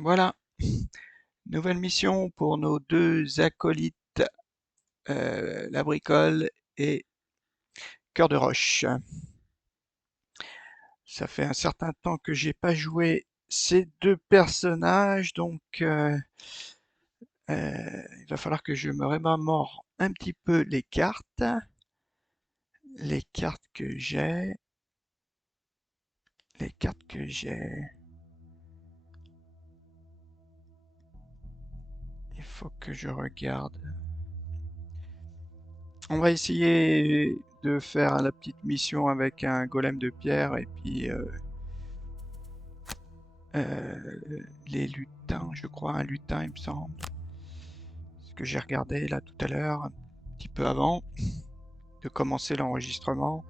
Voilà, nouvelle mission pour nos deux acolytes, la bricole et Cœur de Roche. Ça fait un certain temps que j'ai pas joué ces deux personnages, donc il va falloir que je me remémore un petit peu les cartes que j'ai, les cartes que j'ai. Il faut que je regarde. On va essayer de faire la petite mission avec un golem de pierre et puis les lutins, je crois, un lutin, il me semble. Ce que j'ai regardé là tout à l'heure, un petit peu avant de commencer l'enregistrement.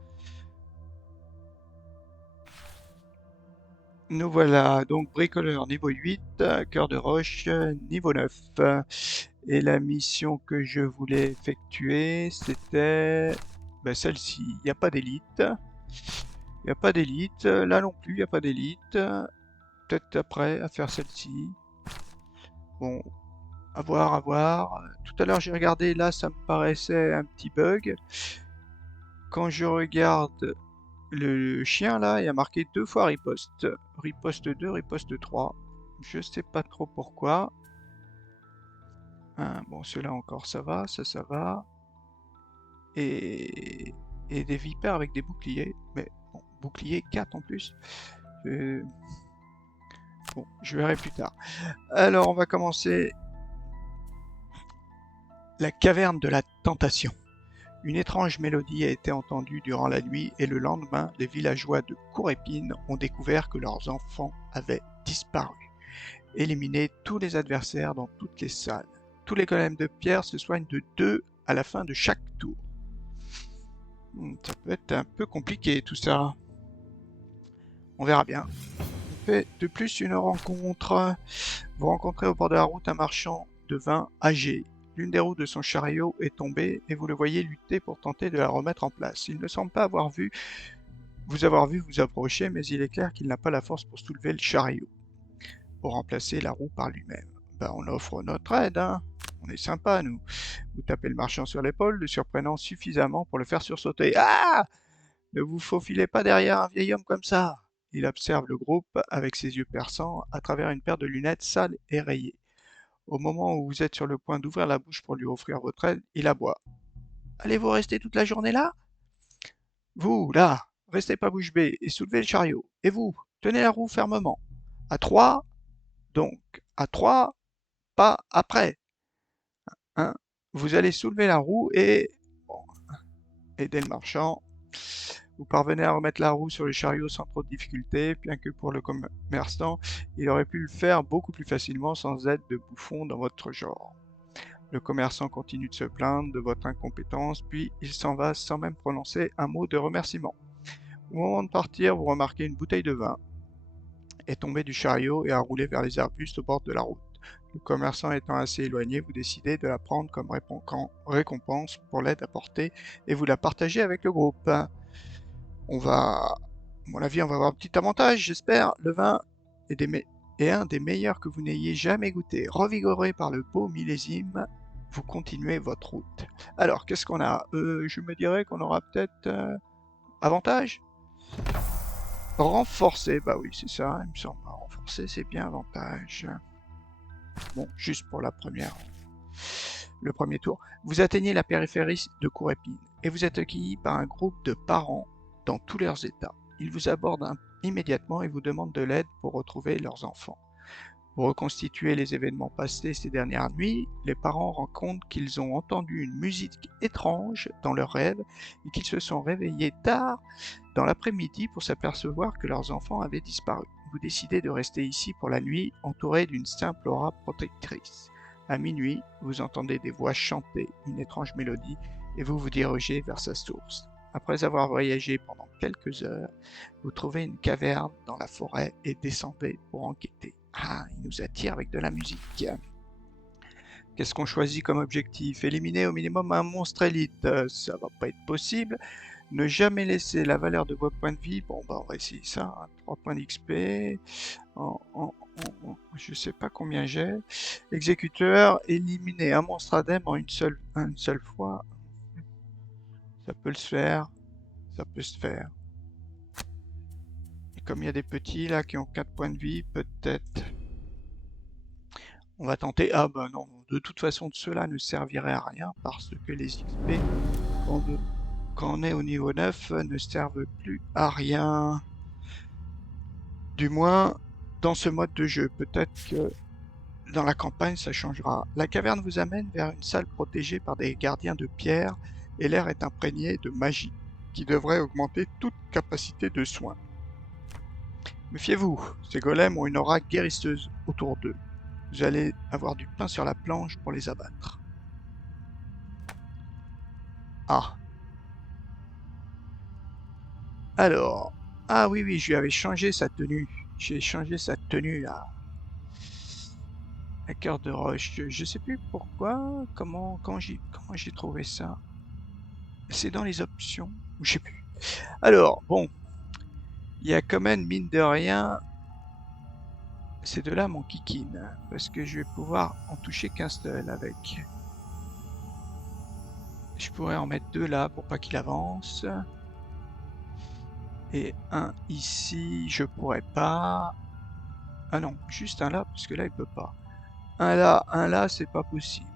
Nous voilà, donc bricoleur niveau 8, cœur de roche niveau 9. Et la mission que je voulais effectuer, c'était ben, celle-ci. Il n'y a pas d'élite. Il n'y a pas d'élite. Là non plus, il n'y a pas d'élite. Peut-être après à faire celle-ci. Bon, à voir, à voir. Tout à l'heure, j'ai regardé, là, ça me paraissait un petit bug. Quand je regarde le chien, là, il y a marqué 2 fois riposte. Riposte 2, riposte 3. Je sais pas trop pourquoi. Hein, bon, ceux-là encore, ça va, ça va. Et, et des vipères avec des boucliers. Mais bon, bouclier 4 en plus. Euh, Bon, je verrai plus tard. Alors, on va commencer la caverne de la tentation. Une étrange mélodie a été entendue durant la nuit et le lendemain, les villageois de Courépine ont découvert que leurs enfants avaient disparu. Éliminez tous les adversaires dans toutes les salles. Tous les golems de pierre se soignent de 2 à la fin de chaque tour. Ça peut être un peu compliqué tout ça. On verra bien. On fait de plus une rencontre. Vous rencontrez au bord de la route un marchand de vin âgé. L'une des roues de son chariot est tombée et vous le voyez lutter pour tenter de la remettre en place. Il ne semble pas avoir vu vous approcher, mais il est clair qu'il n'a pas la force pour soulever le chariot, pour remplacer la roue par lui-même. Ben, on offre notre aide, hein. On est sympa, nous. Vous tapez le marchand sur l'épaule, le surprenant suffisamment pour le faire sursauter. Ah! Ne vous faufilez pas derrière un vieil homme comme ça. Il observe le groupe avec ses yeux perçants à travers une paire de lunettes sales et rayées. Au moment où vous êtes sur le point d'ouvrir la bouche pour lui offrir votre aide, il aboie. Allez-vous rester toute la journée là? Vous, là, restez pas bouche bée et soulevez le chariot. Et vous, tenez la roue fermement. À 3, donc. À 3, pas après. Hein. Vous allez soulever la roue et... Bon, aider le marchand. Vous parvenez à remettre la roue sur le chariot sans trop de difficulté, bien que pour le commerçant, il aurait pu le faire beaucoup plus facilement sans aide de bouffon dans votre genre. Le commerçant continue de se plaindre de votre incompétence, puis il s'en va sans même prononcer un mot de remerciement. Au moment de partir, vous remarquez une bouteille de vin est tombée du chariot et a roulé vers les arbustes au bord de la route. Le commerçant étant assez éloigné, vous décidez de la prendre comme récompense pour l'aide apportée et vous la partagez avec le groupe. On va, à mon avis, on va avoir un petit avantage, j'espère. Le vin est un des meilleurs que vous n'ayez jamais goûté. Revigoré par le beau millésime, vous continuez votre route. Alors, qu'est-ce qu'on a? Je me dirais qu'on aura peut-être avantage. Renforcer, bah oui, c'est ça, il me semble. Renforcer, c'est bien avantage. Bon, juste pour le premier tour. Vous atteignez la périphérie de Courépine et vous êtes accueilli par un groupe de parents dans tous leurs états. Ils vous abordent immédiatement et vous demandent de l'aide pour retrouver leurs enfants. Pour reconstituer les événements passés ces dernières nuits, les parents rendent compte qu'ils ont entendu une musique étrange dans leurs rêves et qu'ils se sont réveillés tard dans l'après-midi pour s'apercevoir que leurs enfants avaient disparu. Vous décidez de rester ici pour la nuit, entouré d'une simple aura protectrice. À minuit, vous entendez des voix chanter une étrange mélodie et vous vous dirigez vers sa source. Après avoir voyagé pendant quelques heures, vous trouvez une caverne dans la forêt et descendez pour enquêter. Ah, il nous attire avec de la musique. Qu'est-ce qu'on choisit comme objectif? Éliminer au minimum un monstre élite. Ça va pas être possible. Ne jamais laisser la valeur de vos points de vie. Bon, bah on va essayer ça. 3 points d'XP. je sais pas combien j'ai. Exécuteur, éliminer un monstre ADEM en une seule fois. Ça peut se faire. Ça peut se faire. Et comme il y a des petits là qui ont 4 points de vie, peut-être. On va tenter. Ah bah non, de toute façon, cela ne servirait à rien parce que les XP, quand on est au niveau 9, ne servent plus à rien. Du moins, dans ce mode de jeu. Peut-être que dans la campagne, ça changera. La caverne vous amène vers une salle protégée par des gardiens de pierre et l'air est imprégné de magie qui devrait augmenter toute capacité de soins. Méfiez-vous, ces golems ont une aura guérisseuse autour d'eux. Vous allez avoir du pain sur la planche pour les abattre. Ah, alors. Ah oui, oui, je lui avais changé sa tenue. J'ai changé sa tenue à cœur de roche. Je sais plus pourquoi, comment j'ai trouvé ça. C'est dans les options, ou je sais plus. Alors, bon, il y a quand même, mine de rien, ces deux-là mon kikine, parce que je vais pouvoir en toucher qu'un seul avec. Je pourrais en mettre deux là pour pas qu'il avance. Et un ici, je pourrais pas. Ah non, juste un là, parce que là, il peut pas. Un là, c'est pas possible.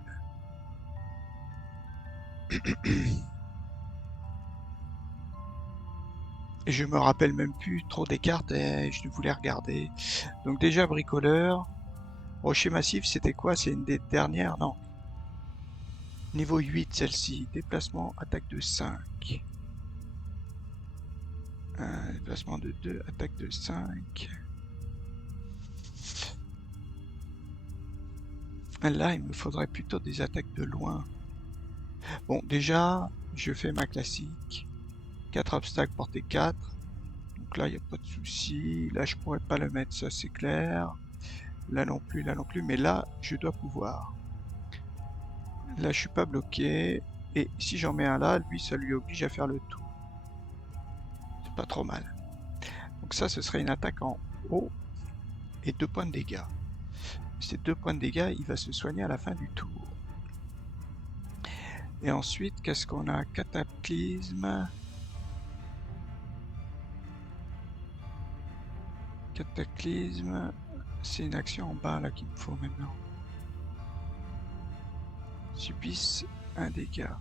Et je me rappelle même plus trop des cartes et je voulais regarder. Donc déjà, bricoleur. Rocher massif, c'était quoi? C'est une des dernières? Non. Niveau 8, celle-ci. Déplacement, attaque de 5. Déplacement de 2, attaque de 5. Là, il me faudrait plutôt des attaques de loin. Bon, déjà, je fais ma classique. 4 obstacles portée 4. Donc là, il n'y a pas de souci. Là, je pourrais pas le mettre, ça c'est clair. Là non plus, là non plus. Mais là, je dois pouvoir. Là, je suis pas bloqué. Et si j'en mets un là, lui, ça lui oblige à faire le tour. C'est pas trop mal. Donc ça, ce serait une attaque en haut et 2 points de dégâts. Ces 2 points de dégâts, il va se soigner à la fin du tour. Et ensuite, qu'est-ce qu'on a? Cataclysme. Cataclysme. C'est une action en bas là qu'il me faut maintenant. Subissent un dégât.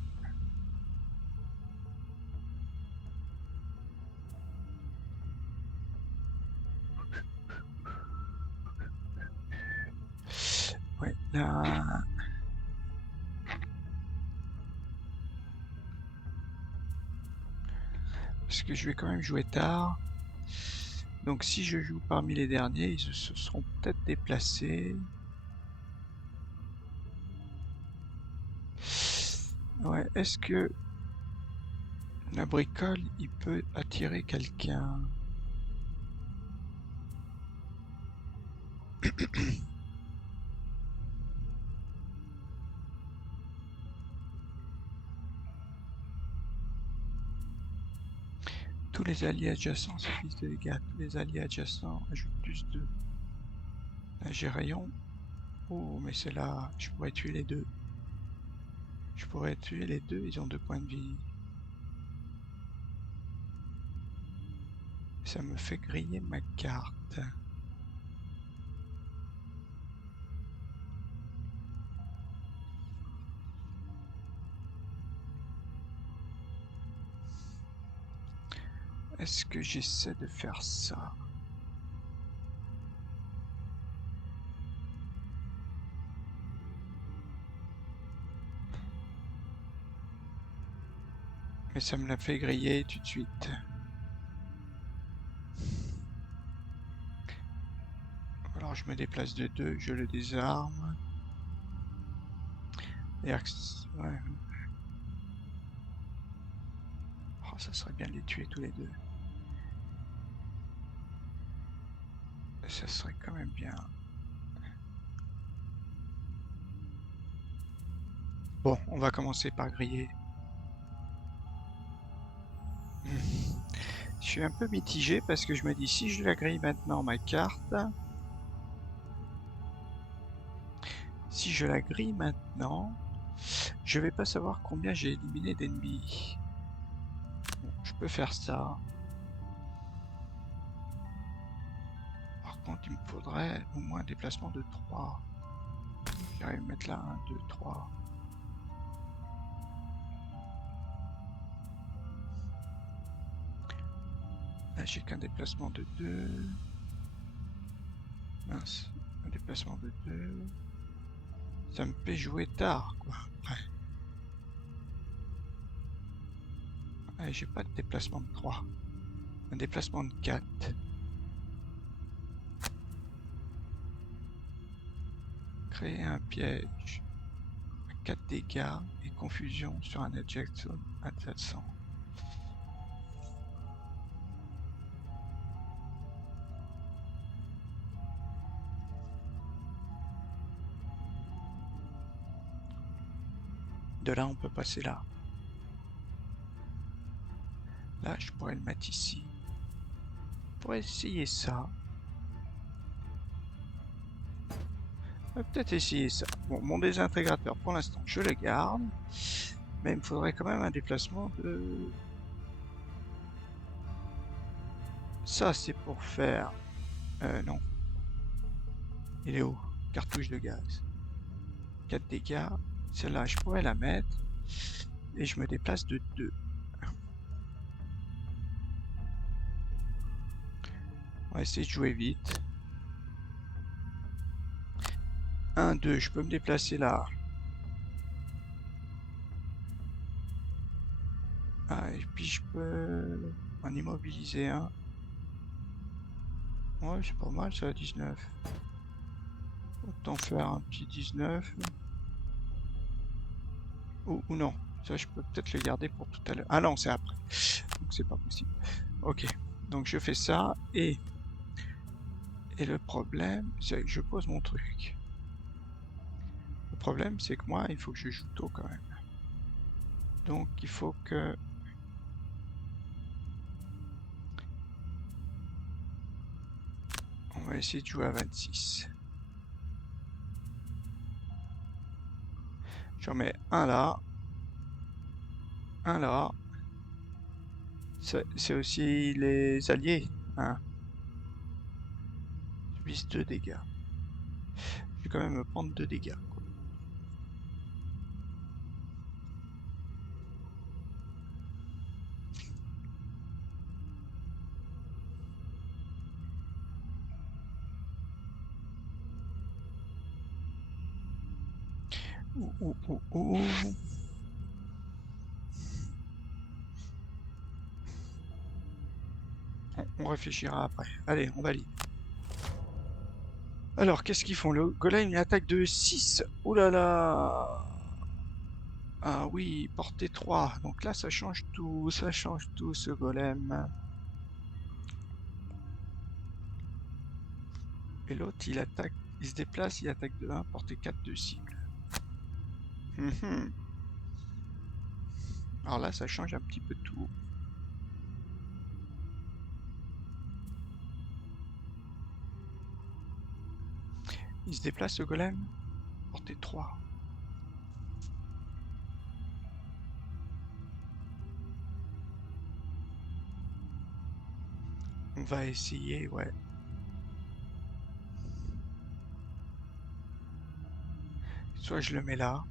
Ouais, là. Parce que je vais quand même jouer tard. Donc si je joue parmi les derniers, ils se seront peut-être déplacés. Ouais, est-ce que la bricole, il peut attirer quelqu'un? Tous les alliés adjacents subissent des dégâts. Tous les alliés adjacents ajoutent plus de... Là, j'ai rayon. Oh, mais c'est là, je pourrais tuer les deux. Je pourrais tuer les deux, ils ont 2 points de vie. Ça me fait griller ma carte. Est-ce que j'essaie de faire ça? Mais ça me l'a fait griller tout de suite. Alors je me déplace de 2, je le désarme. Et ouais. Oh, ça serait bien de les tuer tous les deux. Ça serait quand même bien. Bon, on va commencer par griller. Je suis un peu mitigé parce que je me dis si je la grille maintenant ma carte, Si je la grille maintenant, je vais pas savoir combien j'ai éliminé d'ennemis. Bon, je peux faire ça. Par contre, il me faudrait au moins un déplacement de 3. J'arrive à mettre là 1, 2, 3. Là, j'ai qu'un déplacement de 2. Mince, un déplacement de 2. Ça me fait jouer tard, quoi. Ouais, j'ai pas de déplacement de 3. Un déplacement de 4. Créer un piège. 4 dégâts et confusion sur un adjacent adjacent. De là, on peut passer là. Là, je pourrais le mettre ici. Je pourrais essayer ça. Peut-être essayer ça. Bon, mon désintégrateur, pour l'instant, je le garde. Mais il me faudrait quand même un déplacement de... Ça, c'est pour faire... non. Il est où? Cartouche de gaz. 4 dégâts. Celle-là, je pourrais la mettre. Et je me déplace de 2. On va essayer de jouer vite. 1, 2, je peux me déplacer là. Ah, et puis je peux en immobiliser un. Ouais, c'est pas mal ça, 19. Autant faire un petit 19. Ou non, ça je peux peut-être le garder pour tout à l'heure. Ah non, c'est après. Donc c'est pas possible. Ok, donc je fais ça et le problème, c'est que je pose mon truc. Le problème, c'est que moi, il faut que je joue tôt quand même. Donc il faut que... On va essayer de jouer à 26. J'en mets un là. Un là. C'est aussi les alliés. Hein. Subissent 2 dégâts. Je vais quand même me prendre 2 dégâts. Quoi. Ouh. On réfléchira après. Allez, on valide. Alors, qu'est-ce qu'ils font? Le golem, une attaque de 6. Ouh là là. Ah oui, portée 3. Donc là, ça change tout. Ça change tout, ce golem. Et l'autre, il attaque. Il se déplace, il attaque de 1, portée 4 de cible. Alors là, ça change un petit peu tout. Il se déplace, ce golem. Portée 3. On va essayer, ouais. Soit je le mets là.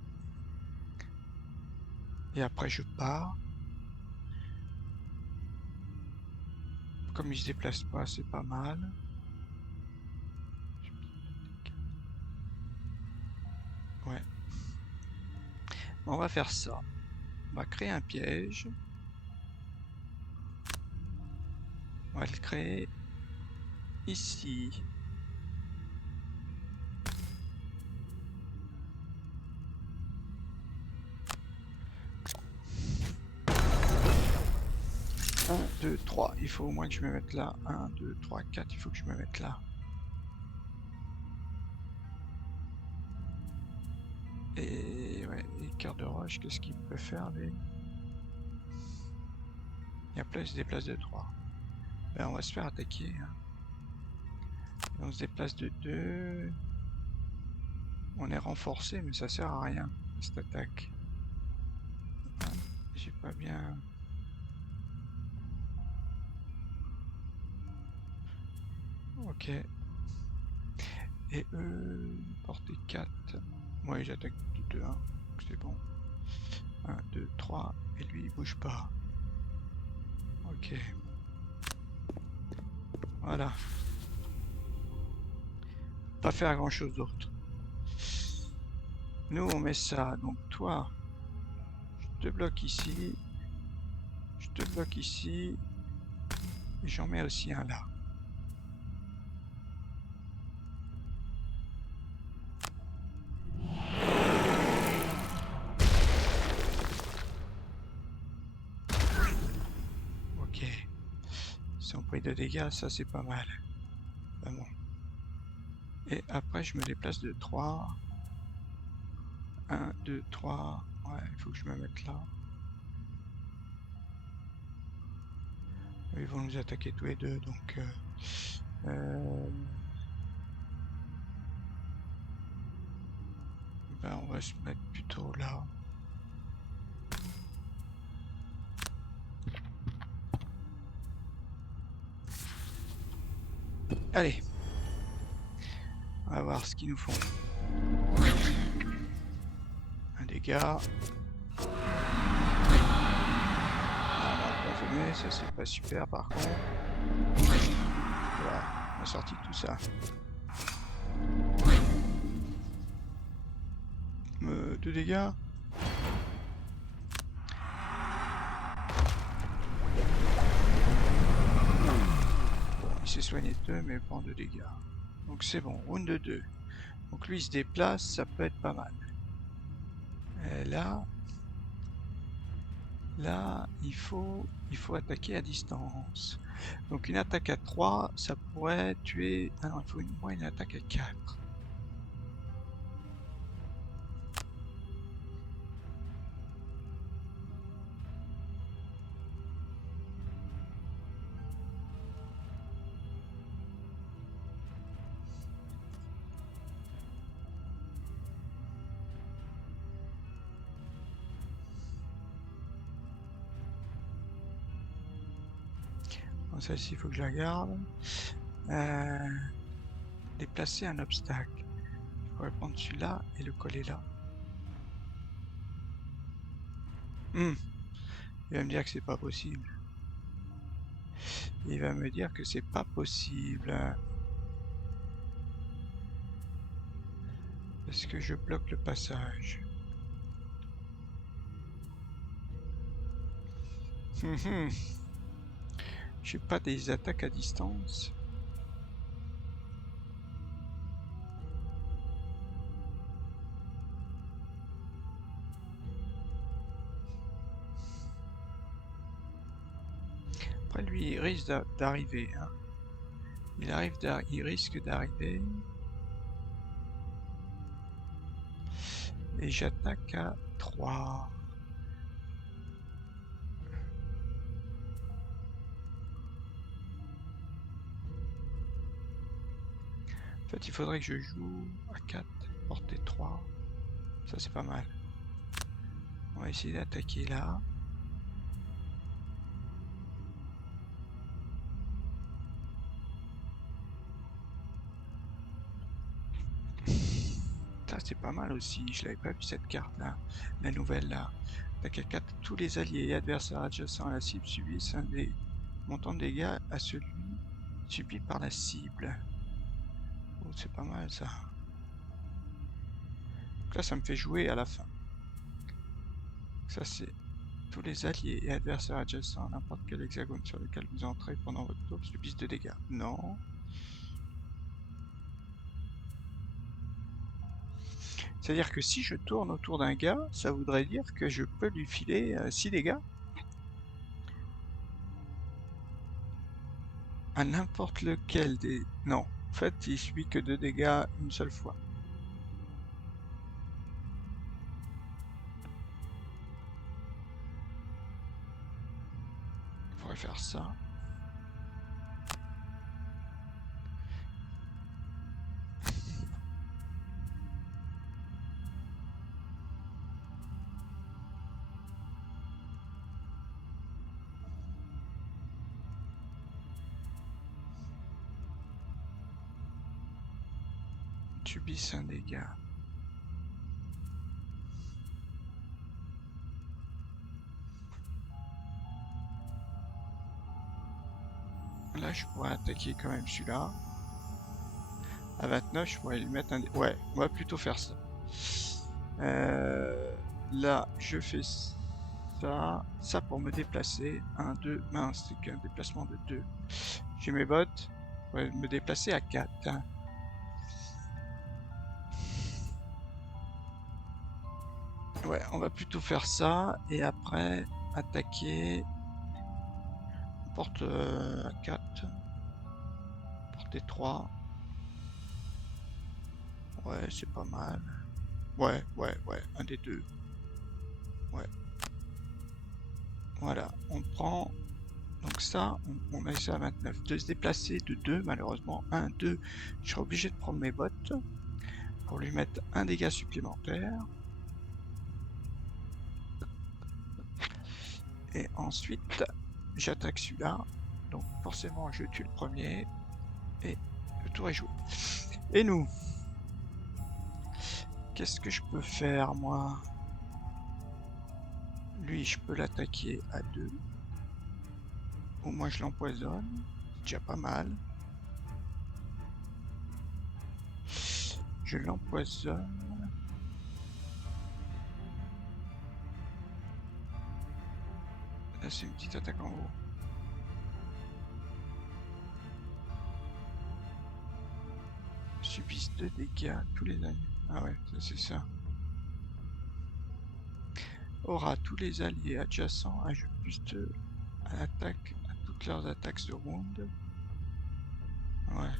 Et après je pars. Comme il se déplace pas, c'est pas mal. Ouais. On va faire ça. On va créer un piège. On va le créer ici. Un, 2, 3. Il faut au moins que je me mette là. 1, 2, 3, 4. Il faut que je me mette là. Et ouais, les cœurs de roche, qu'est-ce qu'il peut faire lui? Et après, il se déplace de 3. Ben, on va se faire attaquer. Hein. Et on se déplace de 2. On est renforcé, mais ça sert à rien, cette attaque. Ah, j'ai pas bien... Ok. Et eux, portée 4. Ouais, j'attaque de 2, 1. C'est bon. 1, 2, 3. Et lui, il bouge pas. Ok. Voilà. Pas faire grand chose d'autre. Nous, on met ça. Donc, toi, je te bloque ici. Je te bloque ici. Et j'en mets aussi un là. Ok. Si on prend de dégâts, ça c'est pas mal. Vraiment. Et après, je me déplace de 3. 1, 2, 3. Ouais, il faut que je me mette là. Ils vont nous attaquer tous les deux, donc... ben, on va se mettre plutôt là. Allez. On va voir ce qu'ils nous font. Un dégât. Ça c'est pas super par contre. Voilà, on a sorti tout ça. 2 dégâts. Bon, il s'est soigné de 2 mais prend 2 dégâts. Donc c'est bon, round de 2. Donc lui il se déplace, ça peut être pas mal. Et là, il faut attaquer à distance. Donc une attaque à 3, ça pourrait tuer... Ah non, il faut au moins une attaque à 4. Bon, celle-ci, il faut que je la garde. Déplacer un obstacle. Je pourrais prendre celui-là et le coller là. Il va me dire que c'est pas possible. Il va me dire que c'est pas possible. Parce que je bloque le passage. J'ai pas des attaques à distance. Après lui, il risque d'arriver. Hein. Il risque d'arriver. Et j'attaque à 3. En fait, il faudrait que je joue à 4, portée 3. Ça, c'est pas mal. On va essayer d'attaquer là. Ça, c'est pas mal aussi. Je l'avais pas vu cette carte là. La nouvelle là. Attaque à 4. Tous les alliés et adversaires adjacents à la cible subissent un des montants de dégâts à celui subi par la cible. Oh, c'est pas mal ça. Donc là, ça me fait jouer à la fin. Ça, c'est tous les alliés et adversaires adjacents à n'importe quel hexagone sur lequel vous entrez pendant votre tour subissent de dégâts. Non. C'est-à-dire que si je tourne autour d'un gars, ça voudrait dire que je peux lui filer 6 dégâts à n'importe lequel des... Non, en fait, il subit que 2 dégâts une seule fois. Il faudrait faire ça. subissent un dégât. Là, je pourrais attaquer quand même celui-là. À 29, je pourrais lui mettre un... Ouais, on va plutôt faire ça. Là, je fais ça. Ça pour me déplacer. 1, 2... Mince, c'est qu'un déplacement de 2. J'ai mes bottes. Ouais, me déplacer à 4. Hein. Ouais, on va plutôt faire ça. Et après, attaquer... Porte à 4. Portée 3. Ouais, c'est pas mal. Ouais, un des deux. Ouais. Voilà, on prend... Donc ça, on met ça à 29. De se déplacer de 2, malheureusement. 1, 2. Je serai obligé de prendre mes bottes pour lui mettre un dégât supplémentaire. Et ensuite, j'attaque celui-là. Donc forcément, je tue le premier. Et le tour est joué. Et nous? Qu'est-ce que je peux faire, moi? Lui, je peux l'attaquer à 2. Au moins, je l'empoisonne. C'est déjà pas mal. Je l'empoisonne. Là, c'est une petite attaque en haut. Subissent 2 dégâts tous les alliés. Ah ouais, ça c'est ça. Aura tous les alliés adjacents ajoute plus 2 à l'attaque, à toutes leurs attaques de wound. Ouais.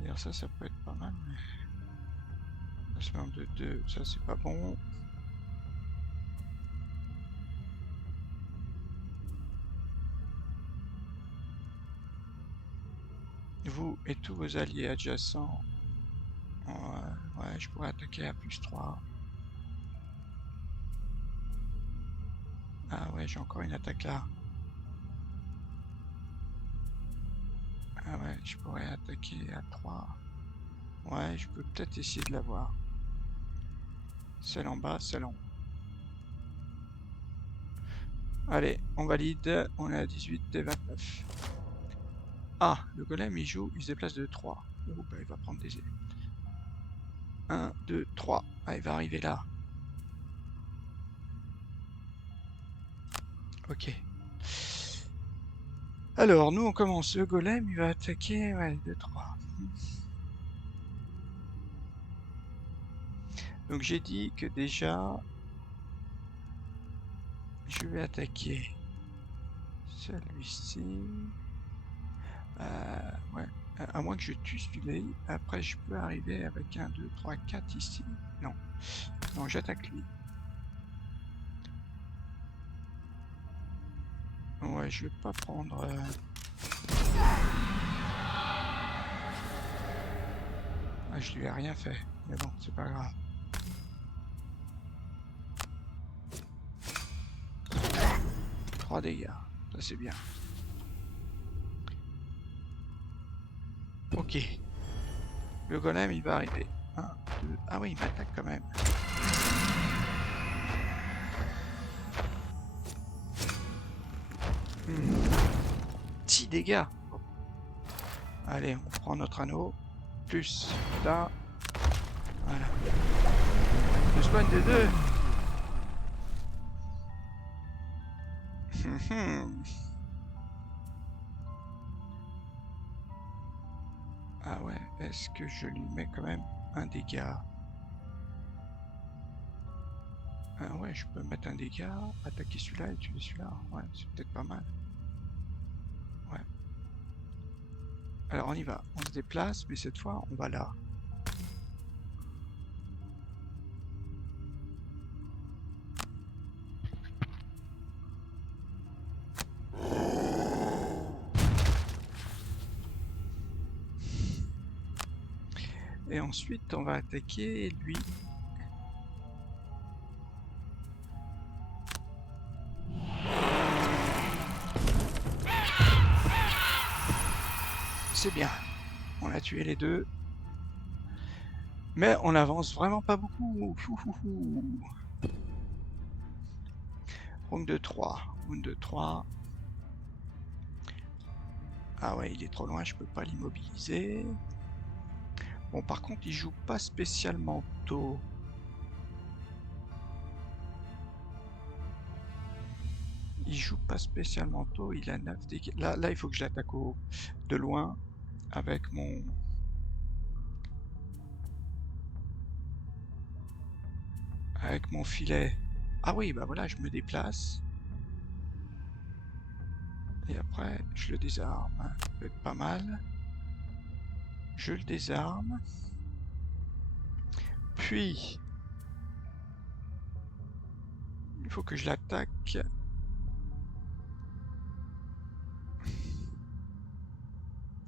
D'ailleurs ça peut être pas mal, mais... Placement de 2, ça c'est pas bon. Vous et tous vos alliés adjacents. Ouais, je pourrais attaquer à plus 3. Ah ouais, j'ai encore une attaque là. Ah ouais, je pourrais attaquer à 3. Ouais, je peux peut-être essayer de l'avoir. Celle en bas, celle en haut. Allez, on valide. On est à 18 et 29. Ah, le golem il joue, il se déplace de 3. Oh, bah il va prendre des... 1, 2, 3. Ah, il va arriver là. Ok. Alors, nous on commence. Le golem il va attaquer... Ouais, 2, 3. Donc j'ai dit que déjà... Je vais attaquer celui-ci. Ouais. À moins que je tue celui-là. Après, je peux arriver avec 1, 2, 3, 4 ici. Non. Non, j'attaque lui. Ouais, je vais pas prendre... Ah, je lui ai rien fait. Mais bon, c'est pas grave. Dégâts, ça c'est bien. Ok. Le golem il va arriver. 1, 2. Ah oui, il m'attaque quand même. Hmm. 6 dégâts. Allez, on prend notre anneau. Plus là. Voilà. Le spawn de 2. Ah ouais, est-ce que je lui mets quand même un dégât? Ah ouais, je peux mettre un dégât, attaquer celui-là et tuer celui-là. Ouais, c'est peut-être pas mal. Ouais. Alors on y va, on se déplace, mais cette fois on va là. Et ensuite on va attaquer lui. C'est bien, on a tué les deux. Mais on avance vraiment pas beaucoup. Fouhouhou. Round de 3. Round de 3. Ah ouais, il est trop loin, je peux pas l'immobiliser. Bon, par contre, il joue pas spécialement tôt. Il joue pas spécialement tôt, il a 9 dégâts. Là, il faut que je l'attaque de loin avec mon filet. Ah oui, bah voilà, je me déplace. Et après, je le désarme. Ça peut être pas mal. Je le désarme. Puis, il faut que je l'attaque.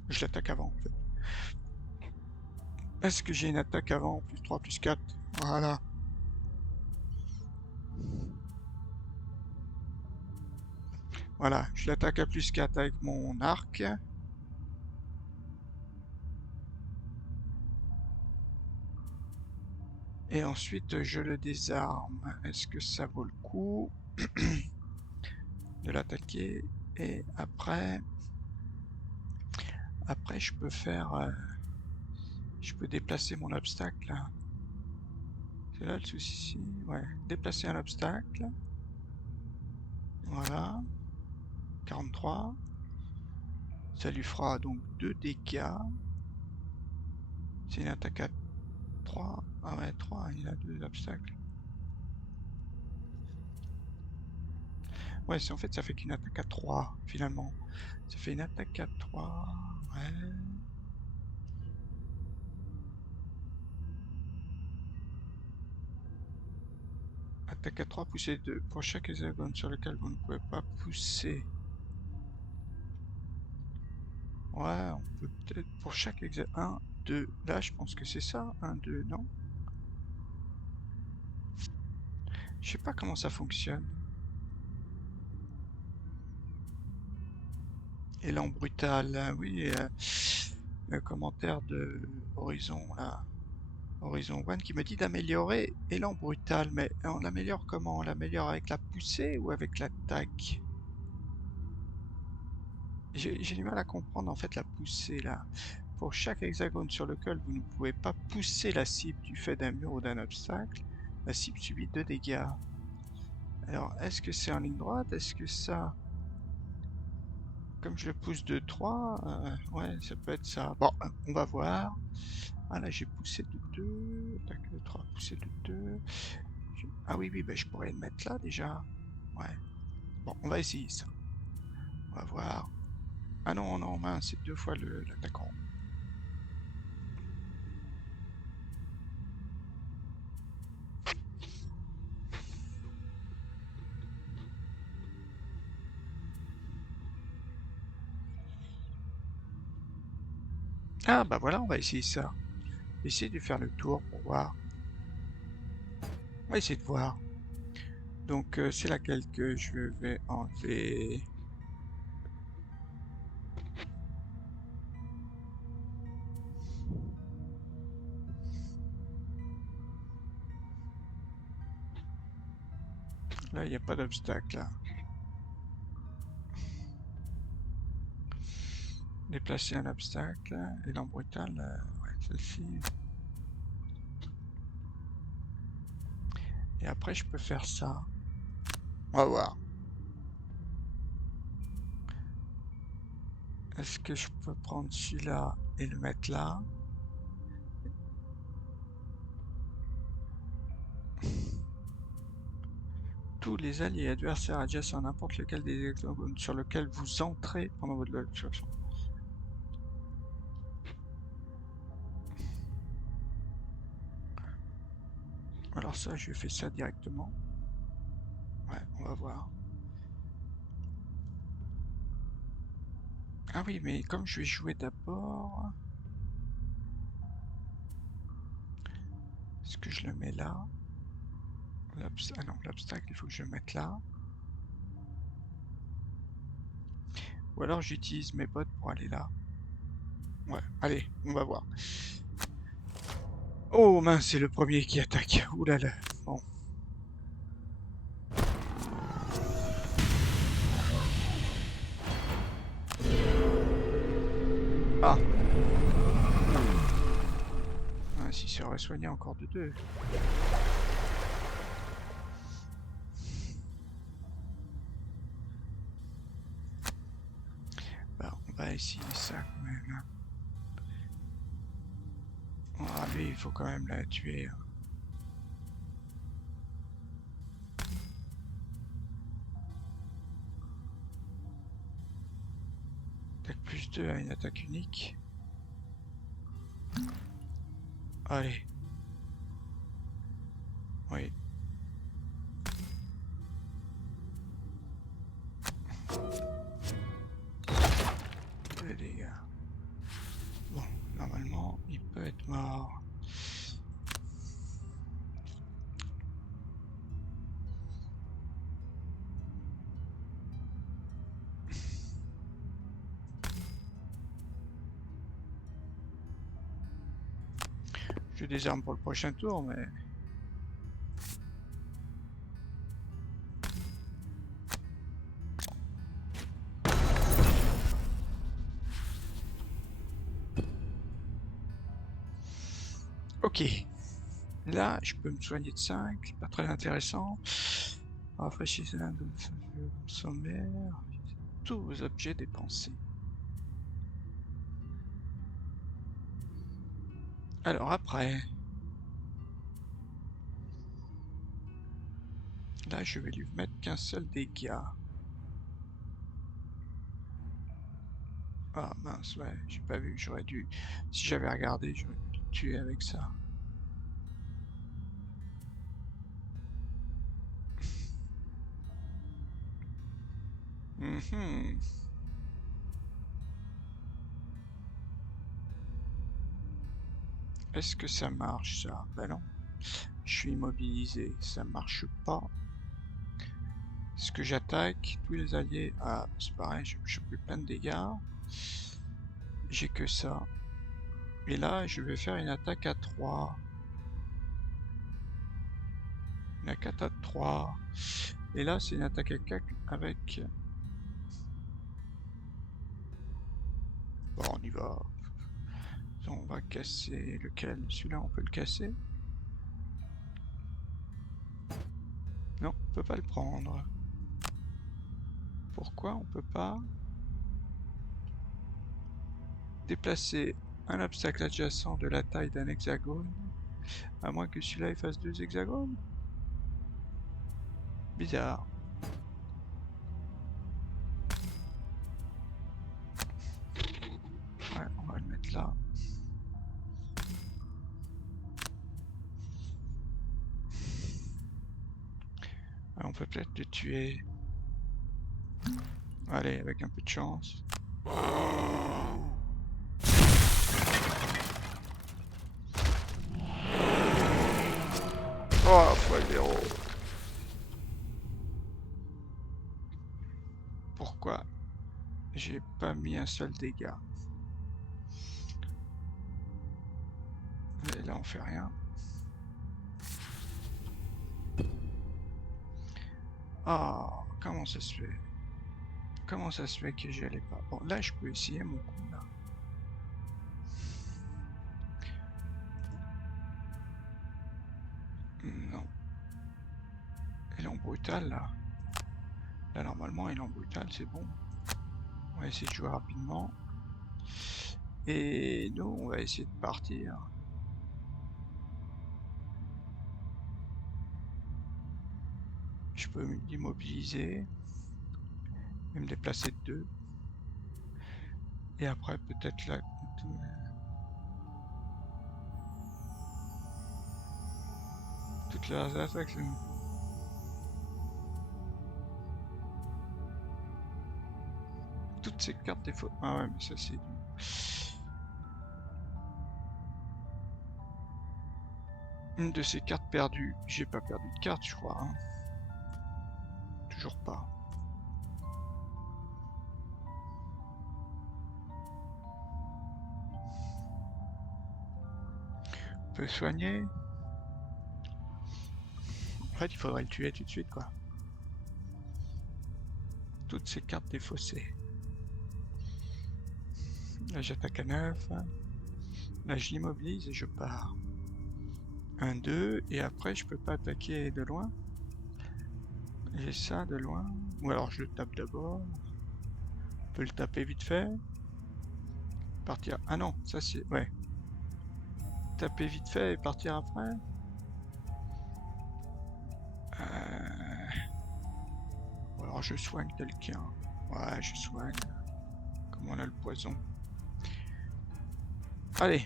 Je l'attaque avant, en fait. Est-ce que j'ai une attaque avant? Plus 3, plus 4. Voilà. Voilà, je l'attaque à plus 4 avec mon arc. Et ensuite, je le désarme. Est-ce que ça vaut le coup de l'attaquer? Et après, je peux faire... je peux déplacer mon obstacle. C'est là le souci. Ouais, déplacer un obstacle. Voilà. 43. Ça lui fera donc 2 dégâts. C'est une attaque à 3. Ah ouais, 3, il a 2 obstacles. Ouais, en fait, ça fait qu'une attaque à 3, finalement. Ça fait une attaque à 3. Ouais. Attaque à 3, poussée 2. Pour chaque hexagone sur lequel vous ne pouvez pas pousser. Ouais, on peut peut-être pour chaque hexagone. 1, 2. Là, je pense que c'est ça. 1, 2, non? Je sais pas comment ça fonctionne. Élan brutal, oui. Le commentaire de Horizon, là. Horizon One qui me dit d'améliorer élan brutal. Mais on l'améliore comment? On l'améliore avec la poussée ou avec l'attaque? J'ai du mal à comprendre en fait la poussée là. Pour chaque hexagone sur lequel vous ne pouvez pas pousser la cible du fait d'un mur ou d'un obstacle, la cible subit 2 dégâts. Alors, est-ce que c'est en ligne droite? Est-ce que ça... Comme je le pousse de 3, ouais, ça peut être ça. Bon, on va voir. Ah là, j'ai poussé de 2. Attaque de 3, poussé de 2. Ah oui, oui, bah, je pourrais le mettre là déjà. Ouais. Bon, on va essayer ça. On va voir. Ah non, non, mince, c'est 2 fois l'attaquant. Ah bah voilà, on va essayer ça. Essayer de faire le tour pour voir. On va essayer de voir. Donc c'est laquelle que je vais enlever. Là, il n'y a pas d'obstacle. Là. Déplacer un obstacle. Élan brutal. Ouais, celle-ci. Et après, je peux faire ça. On va voir. Est-ce que je peux prendre celui-là et le mettre là? Tous les alliés adversaires adjacents à n'importe lequel des hexagones sur lequel vous entrez pendant votre action. Alors ça, je fais ça directement. Ouais, on va voir. Ah oui, mais comme je vais jouer d'abord... Est-ce que je le mets là? Ah non, l'obstacle, il faut que je le mette là. Ou alors j'utilise mes bottes pour aller là. Ouais, allez, on va voir. Oh mince, c'est le premier qui attaque. Ouh là là. Bon. Ah. Ah, si ça aurait soigné encore de deux. Bah, on va essayer ça quand même. Ah, lui, il faut quand même la tuer. Attaque plus 2 à une attaque unique. Allez. Oui. 2 dégâts. Bon, normalement, il peut être mort. Je désarme pour le prochain tour, mais... Ok. Là, je peux me soigner de 5. Pas très intéressant. Rafraîchissez un de sommaire. Tous vos objets dépensés. Alors après... Là, je vais lui mettre qu'un seul dégât. Ah mince, ouais, j'ai pas vu, j'aurais dû... Si j'avais regardé, j'aurais dû le tuer avec ça. Mhm. Est-ce que ça marche ça? Ben non, je suis immobilisé, ça marche pas. Est-ce que j'attaque tous les alliés? Ah, c'est pareil, je fais plein de dégâts. J'ai que ça. Et là, je vais faire une attaque à 3. Une attaque à 3. Et là, c'est une attaque à 4 avec... Bon, on y va. On va casser lequel? Celui-là, on peut le casser? Non, on peut pas le prendre. Pourquoi on peut pas déplacer un obstacle adjacent de la taille d'un hexagone, à moins que celui-là il fasse 2 hexagones? Bizarre. Ouais, on va le mettre là. Ouais, on peut peut-être le tuer. Allez, avec un peu de chance. Oh, x0. Pourquoi j'ai pas mis un seul dégât? Et là, on fait rien. Ah, oh, comment ça se fait? Comment ça se fait que j'y allais pas? Bon, là, je peux essayer mon coup, là. Non. Élan brutal, là. Là, normalement, élan brutal, c'est bon. On va essayer de jouer rapidement. Et nous, on va essayer de partir. Je peux l'immobiliser et me déplacer de 2. Et après, peut-être là... Toutes leurs attaques... Toutes ces cartes des fois... Ah ouais, mais ça c'est... Une de ces cartes perdues. J'ai pas perdu de carte, je crois. Hein. Toujours pas. peut soigner. En fait, il faudrait le tuer tout de suite, quoi. Toutes ces cartes défaussées. Là, j'attaque à 9. Là, je l'immobilise et je pars. 1, 2, et après, je peux pas attaquer de loin. J'ai ça de loin. Ou alors, je le tape d'abord. On peut le taper vite fait. Partir. Ah non, ça c'est... Ouais. Taper vite fait et partir après. Ou alors je soigne quelqu'un. Ouais, je soigne. Comme on a le poison. Allez.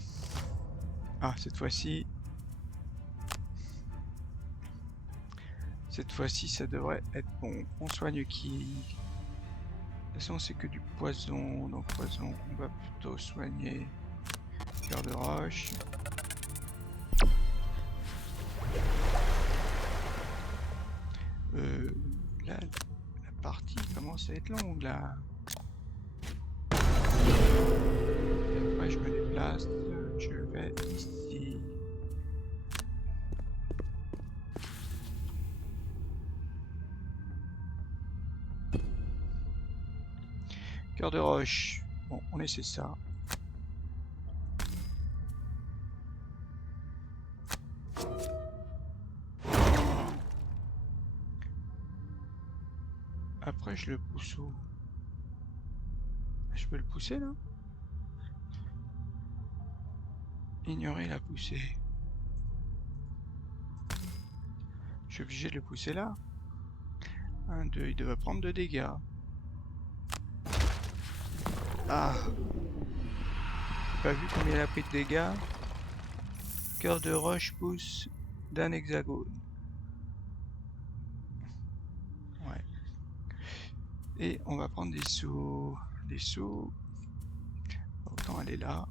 Ah, cette fois-ci... Cette fois-ci, ça devrait être bon. On soigne qui? De toute façon, c'est que du poison. Donc poison, on va plutôt soigner cœur de roche. Là, la partie commence à être longue, là. Et après, je me déplace. Je vais ici. Cœur de roche. Bon, on essaie ça. Après, je le pousse où? Je peux le pousser, là? Ignorer la poussée. Je suis obligé de le pousser là. 1, 2, il devait prendre 2 dégâts. Ah! Pas vu combien il a pris de dégâts. Cœur de roche pousse d'un hexagone. Ouais. Et on va prendre des sous. Des sous. Autant aller là.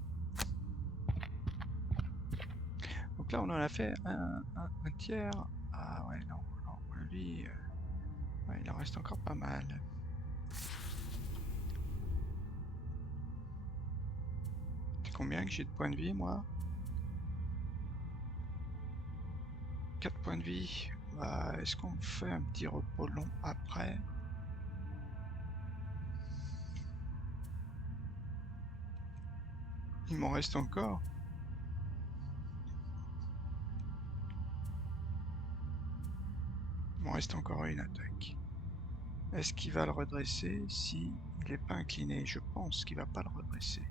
Donc là, on en a fait un tiers. Ah ouais, non. Non, lui, ouais, il en reste encore pas mal. C'est combien que j'ai de points de vie, moi? 4 points de vie. Bah, est-ce qu'on fait un petit repos long après? Il m'en reste encore. Il m'en reste encore une attaque. Est-ce qu'il va le redresser si il n'est pas incliné? Je pense qu'il va pas le redresser.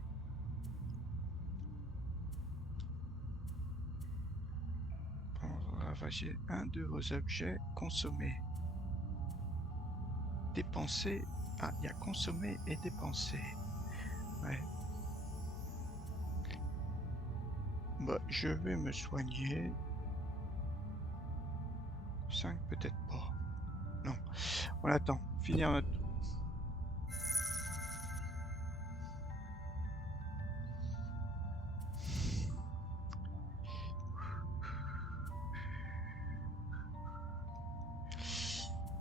On va ravager un de vos objets. Consommer. Dépenser. Ah, il y a consommer et dépenser. Ouais. Bah, je vais me soigner. 5 peut-être pas. Non. On attend. Finir notre tour.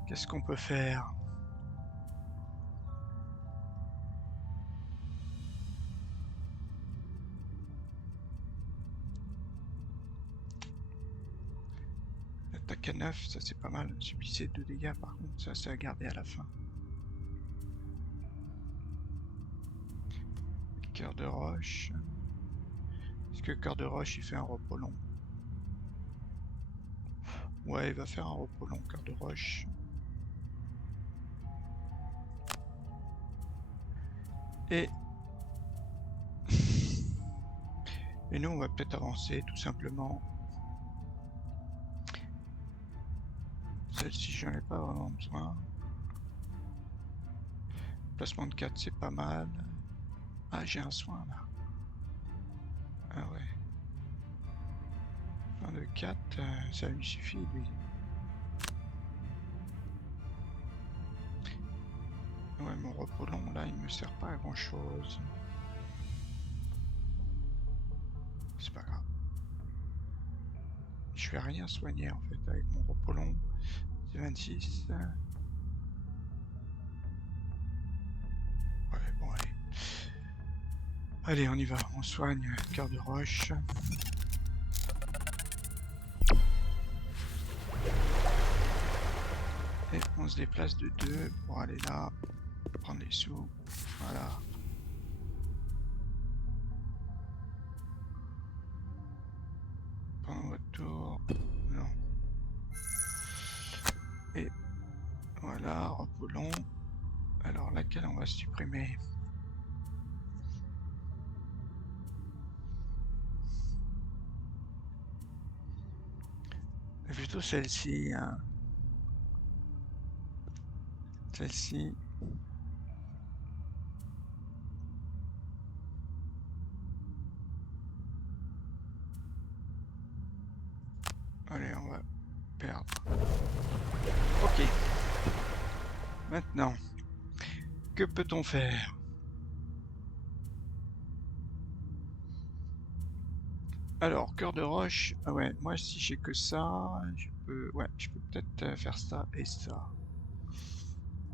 Qu'est-ce qu'on peut faire? Attaque à 9, ça c'est pas mal. Subissez 2 dégâts par contre, ça c'est à garder à la fin. Cœur de roche. Est-ce que cœur de roche il fait un repos long? Ouais, il va faire un repos long, cœur de roche. Et... Et nous on va peut-être avancer tout simplement. Celle-ci j'en ai pas vraiment besoin. Placement de 4 c'est pas mal. Ah j'ai un soin là. Ah ouais. Fin de 4, ça lui suffit lui. Ouais, mon repos long là, il me sert pas à grand chose. C'est pas grave. Je vais rien soigner en fait avec mon repos long. C'est 26. Ouais, bon allez. Allez, on y va. On soigne cœur de roche. Et on se déplace de 2 pour aller là, prendre les sous. Voilà. Pendant votre tour. Non. Et voilà, repos long. Alors laquelle on va supprimer? Plutôt celle-ci. Hein. Celle-ci. Allez, on va perdre. Ok. Maintenant, que peut-on faire? Alors, cœur de roche. Ah ouais, moi si j'ai que ça, je peux peut-être faire ça et ça.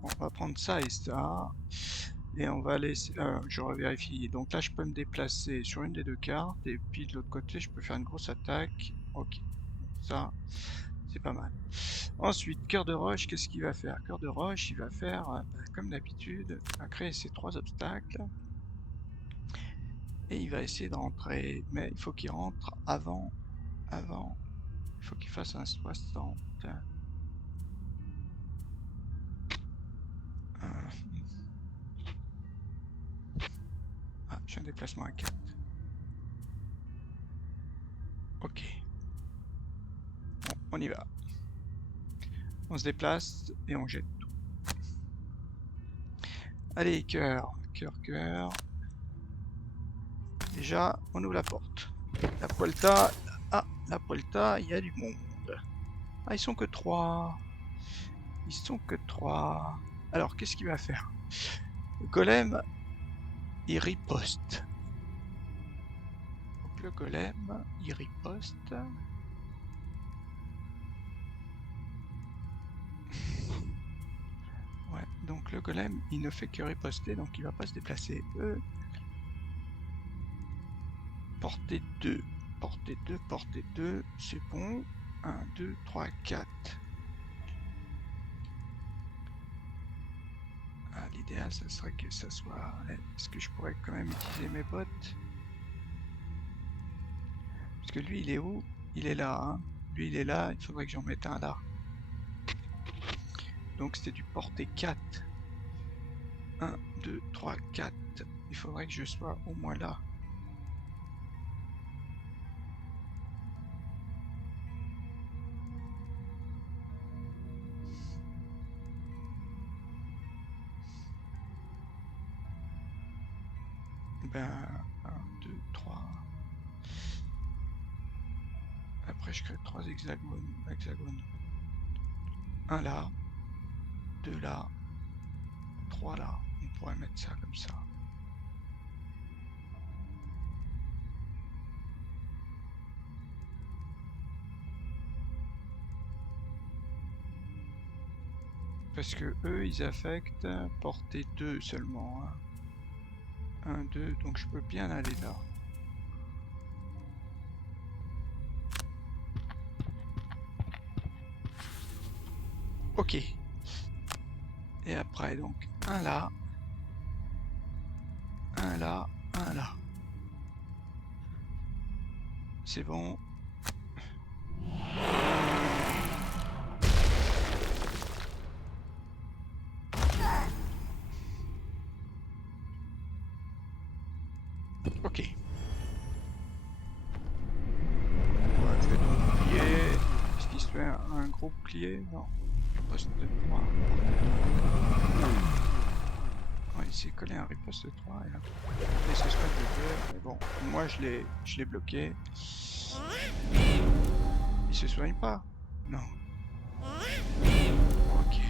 On va prendre ça et ça. Et on va laisser. Je revérifie. Donc là, je peux me déplacer sur une des deux cartes. Et puis de l'autre côté, je peux faire une grosse attaque. Ok. Ça, c'est pas mal. Ensuite, cœur de roche, qu'est-ce qu'il va faire? Cœur de roche, il va faire, comme d'habitude, il va créer ces 3 obstacles. Et il va essayer de rentrer. Mais il faut qu'il rentre avant. Il faut qu'il fasse un 60. J'ai un déplacement à 4. Ok. Bon, on y va. On se déplace et on jette tout. Allez, cœur. Cœur. Déjà, on ouvre la porte. La Polta. Ah, la Polta, il y a du monde. Ah, ils sont que 3. Ils sont que 3. Alors, qu'est-ce qu'il va faire? Le golem, il riposte. Donc, le golem, il riposte. Ouais, donc le golem, il ne fait que riposter, donc il va pas se déplacer. Portée 2. Portée 2, portée 2, c'est bon. 1, 2, 3, 4. Ah, l'idéal, ça serait que ça soit... Est-ce que je pourrais quand même utiliser mes bottes? Parce que lui, il est où? Il est là, hein. Lui, il est là, il faudrait que j'en mette un là. Donc c'était du portée 4. 1, 2, 3, 4. Il faudrait que je sois au moins là. Ben, 1, 2, 3. Après, je crée 3 hexagones. Un là, 2 là, 3 là. On pourrait mettre ça comme ça. Parce que eux, ils affectent portée 2 seulement. Hein. 1, 2, donc je peux bien aller là. Ok. Et après, donc, un là. Un là, un là. C'est bon. Ok. On va faire un bouclier. Est-ce qu'il se fait un gros bouclier? Non. Riposte de 3. Ouais, il s'est collé un riposte de 3 et après ce squat de 2. Mais bon, moi je l'ai bloqué. Il se soigne pas? Non. Ok.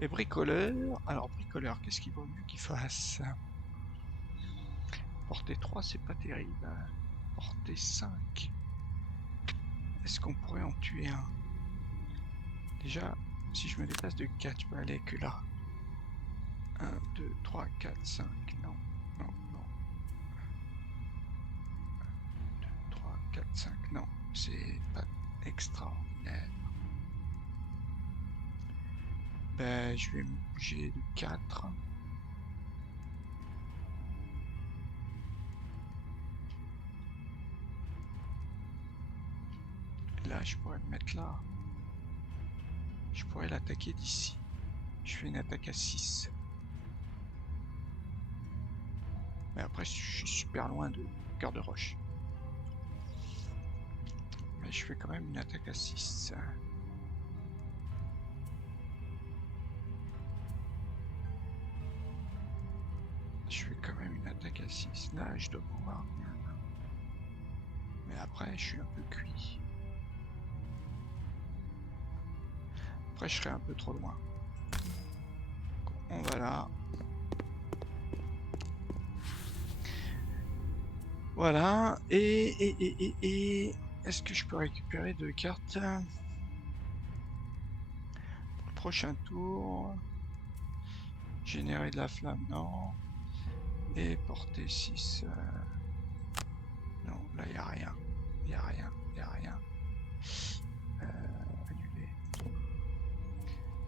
Et bricoleur. Alors bricoleur, qu'est-ce qu'il vaut mieux qu'il fasse? Portée 3, c'est pas terrible. Portée 5. Est-ce qu'on pourrait en tuer un? Déjà, si je me déplace de 4, je peux aller que là. 1, 2, 3, 4, 5. Non, non, non. 2, 3, 4, 5. Non, c'est pas extraordinaire. Ben, je vais me bouger de 4. Là, je pourrais me mettre là. Je pourrais l'attaquer d'ici. Je fais une attaque à 6. Mais après, je suis super loin de Cœur de Roche. Mais je fais quand même une attaque à 6. Je fais quand même une attaque à 6. Là, je dois pouvoir. Mais après, je suis un peu cuit. Après, je serai un peu trop loin. On va là. Voilà. Et est-ce que je peux récupérer 2 cartes pour le prochain tour? Générer de la flamme, non. Et porter 6. Non, là, il n'y a rien. Il n'y a rien. Il n'y a rien. Annuler.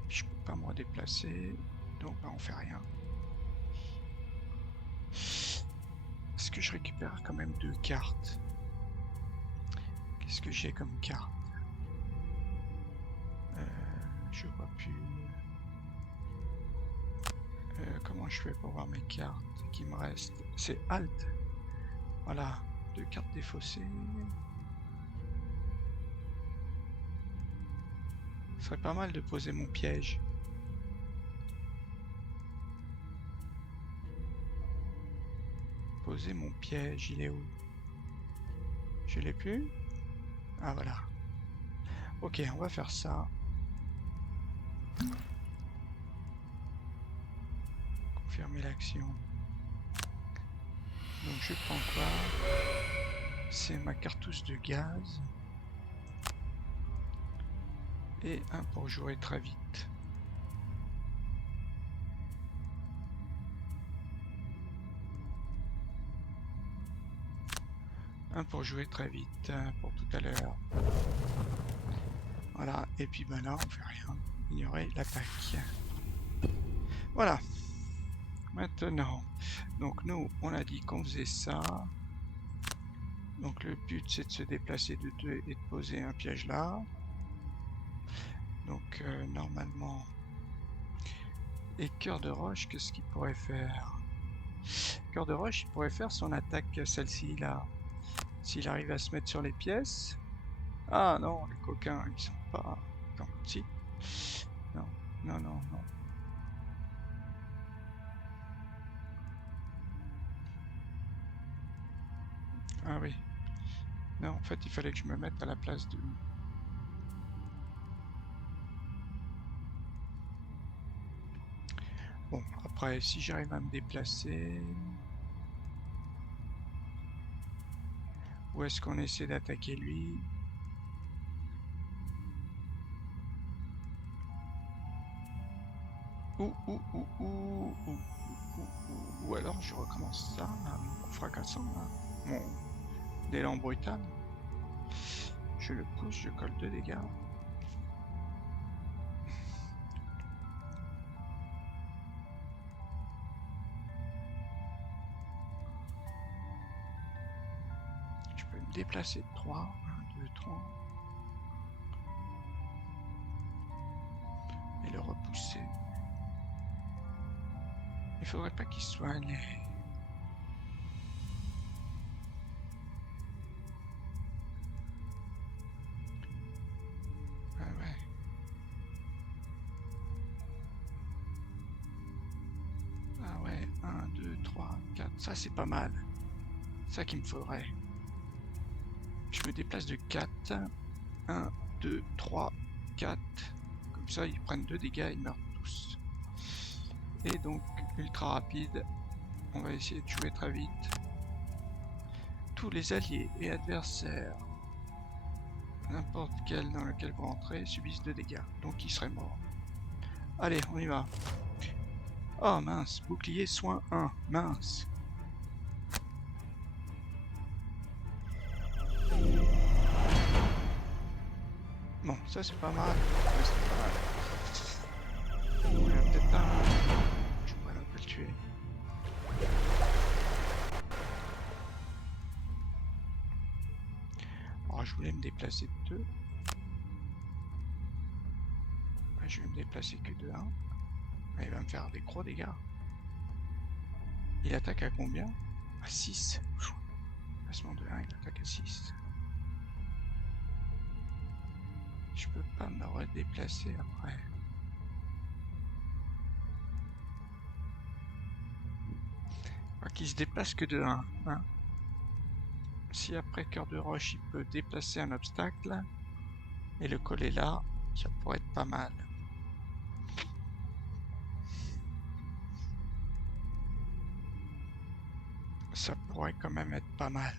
Je peux pas me redéplacer. Donc, bah, on fait rien. Est-ce que je récupère quand même 2 cartes? Qu'est-ce que j'ai comme carte? Je vois plus. Comment je fais pour voir mes cartes qui me restent? C'est Alt. Voilà, 2 cartes défaussées. Ce serait pas mal de poser mon piège. Poser mon piège, il est où? Je l'ai plus? Ah voilà. Ok, on va faire ça. Confirmer l'action. Donc je prends quoi? C'est ma cartouche de gaz. Et un pour jouer très vite. Un pour jouer très vite, pour tout à l'heure. Voilà, et puis ben là on fait rien. Ignorer l'attaque. Voilà. Maintenant, donc nous on a dit qu'on faisait ça. Donc le but c'est de se déplacer de 2 et de poser un piège là. Donc normalement. Et Cœur de Roche, qu'est-ce qu'il pourrait faire? Cœur de Roche, il pourrait faire son attaque, celle-ci là. S'il arrive à se mettre sur les pièces. Ah non, les coquins, ils sont pas. Attends, si. Non, non, non, non. Ah oui. Non, en fait, il fallait que je me mette à la place de. Bon, après, si j'arrive à me déplacer. Où est-ce qu'on essaie d'attaquer lui? Ou alors je recommence ça, mon coup fracassant, là. Mon élan brutal. Je le pousse, je colle 2 dégâts. Je peux me déplacer de 3. 1, 2, 3. Et le repousser. Il faudrait pas qu'il soigne. Ah ouais. Ah ouais, 1, 2, 3, 4. Ça c'est pas mal. Ça qu'il me faudrait. Je me déplace de 4. 1, 2, 3, 4. Comme ça ils prennent 2 dégâts, ils meurent tous. Et donc ultra rapide. On va essayer de jouer très vite. Tous les alliés et adversaires, n'importe quel dans lequel vous rentrez, subissent 2 dégâts. Donc il serait mort. Allez, on y va. Oh mince, bouclier soin 1. Mince. Bon, ça c'est pas mal. Ouais, c'est pas mal. peut-être pas... Je pourrais même pas le tuer. Alors je voulais me déplacer de 2. Je vais me déplacer que de 1. Il va me faire des gros dégâts. Il attaque à combien? À 6. Placement de 1, il attaque à 6. Je peux pas me redéplacer après. Qu'il se déplace que de 1. Hein. Si après Cœur de Roche il peut déplacer un obstacle et le coller là, ça pourrait être pas mal. Ça pourrait quand même être pas mal.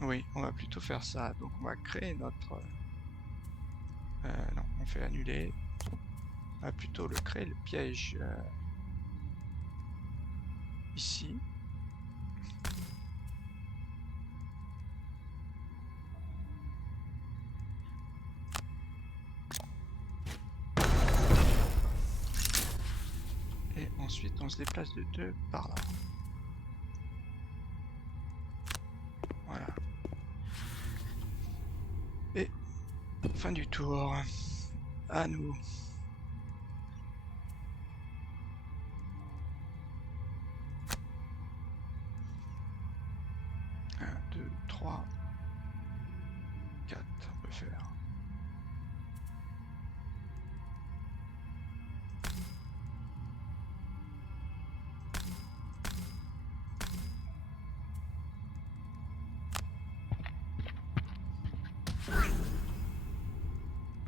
Oui, on va plutôt faire ça. Donc on va créer notre... non, on fait annuler. On va plutôt créer le piège ici. Et ensuite on se déplace de 2 par là. Voilà. Et fin du tour. À nous. 1, 2, 3, 4, on peut faire.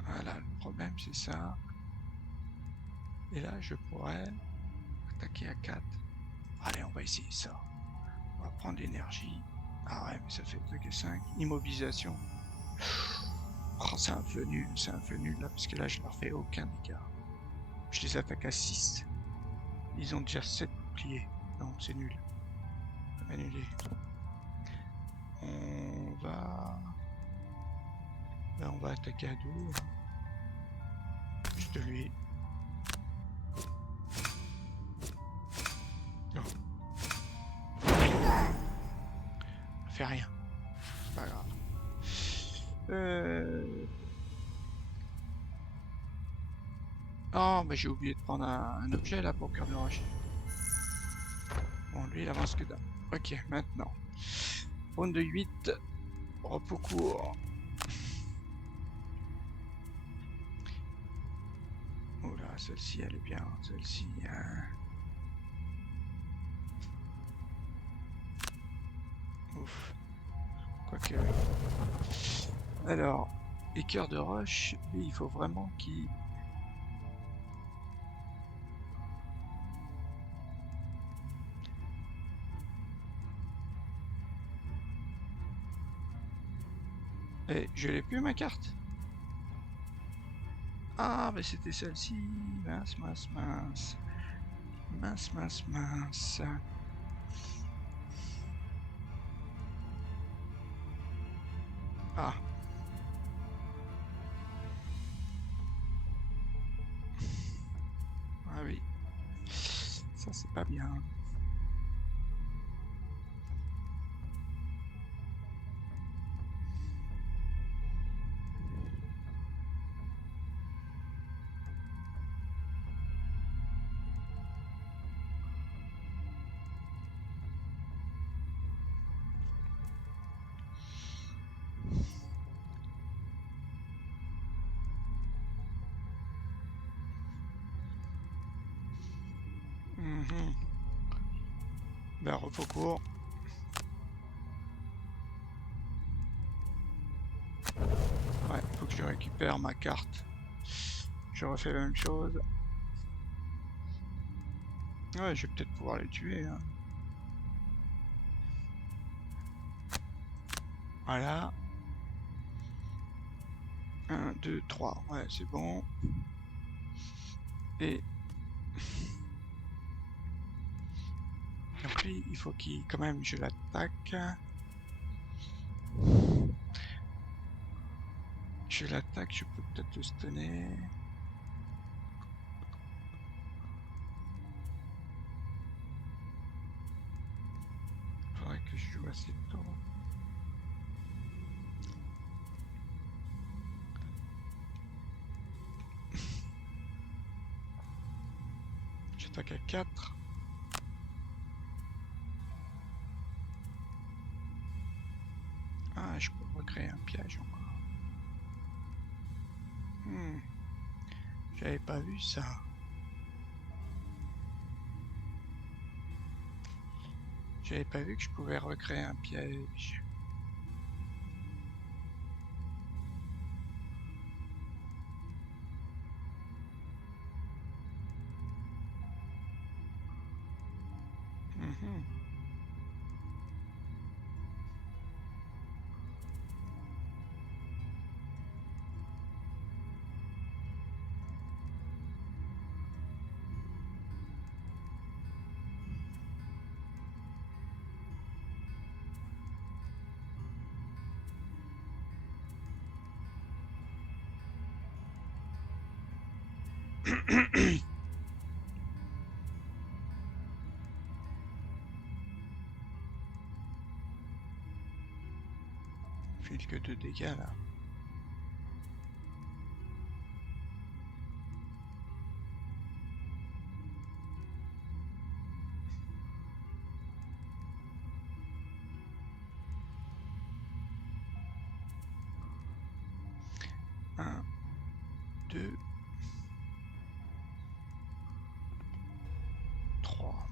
Voilà, le problème c'est ça. Et là je pourrais attaquer à 4. Allez, on va essayer ça. On va prendre l'énergie. Ah ouais, mais ça fait attaquer 5. Immobilisation. Oh, c'est un peu nul là, parce que là je leur fais aucun dégât. Je les attaque à 6. Ils ont déjà 7 boucliers. Non, c'est nul. Annuler. On va... Là, on va attaquer à 2. Juste lui. Non. Ça fait rien. C'est pas grave. Oh, mais j'ai oublié de prendre un objet là pour Cœur de Roche. Bon, lui il avance que d'un. Ok, maintenant. Round de 8. Repos court. Oh là, celle-ci elle est bien. Celle-ci. Hein. Ouf. Quoique. Alors, et Cœur de Roche, lui il faut vraiment qu'il... Eh, je l'ai plus ma carte. Ah, mais c'était celle-ci. Mince, mince, mince. Mince, mince, mince. Ah. Ah oui. Ça, c'est pas bien. Ben, repos court. Ouais, faut que je récupère ma carte. Je refais la même chose. Ouais, je vais peut-être pouvoir les tuer. Hein. Voilà. 1, 2, 3. Ouais, c'est bon. Et... Donc lui, il faut qu'il... Quand même, je l'attaque. Je l'attaque, je peux peut-être le stunner. Bah, c'est tout. J'attaque à 4. Ah, je peux recréer un piège encore. J'avais pas vu ça. J'avais pas vu que je pouvais recréer un piège. Mhm. File que 2 dégâts là. Un, 2, 3.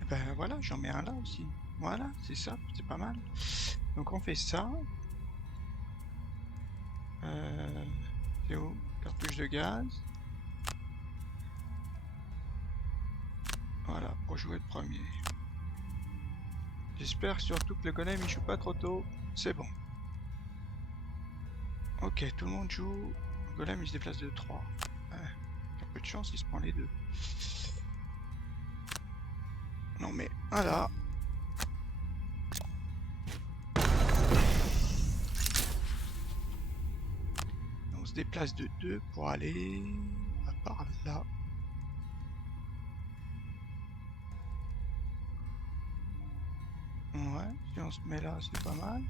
Et ben voilà, j'en mets un là aussi. Voilà, c'est ça, c'est pas mal. Donc on fait ça. C'est où? Cartouche de gaz. Voilà, pour jouer le premier. J'espère surtout que le golem il joue pas trop tôt. C'est bon. Ok, tout le monde joue. Le golem il se déplace de 3. Un peu de chance, il se prend les deux. Non mais, voilà. On se déplace de 2 pour aller par là. Ouais, si on se met là, c'est pas mal.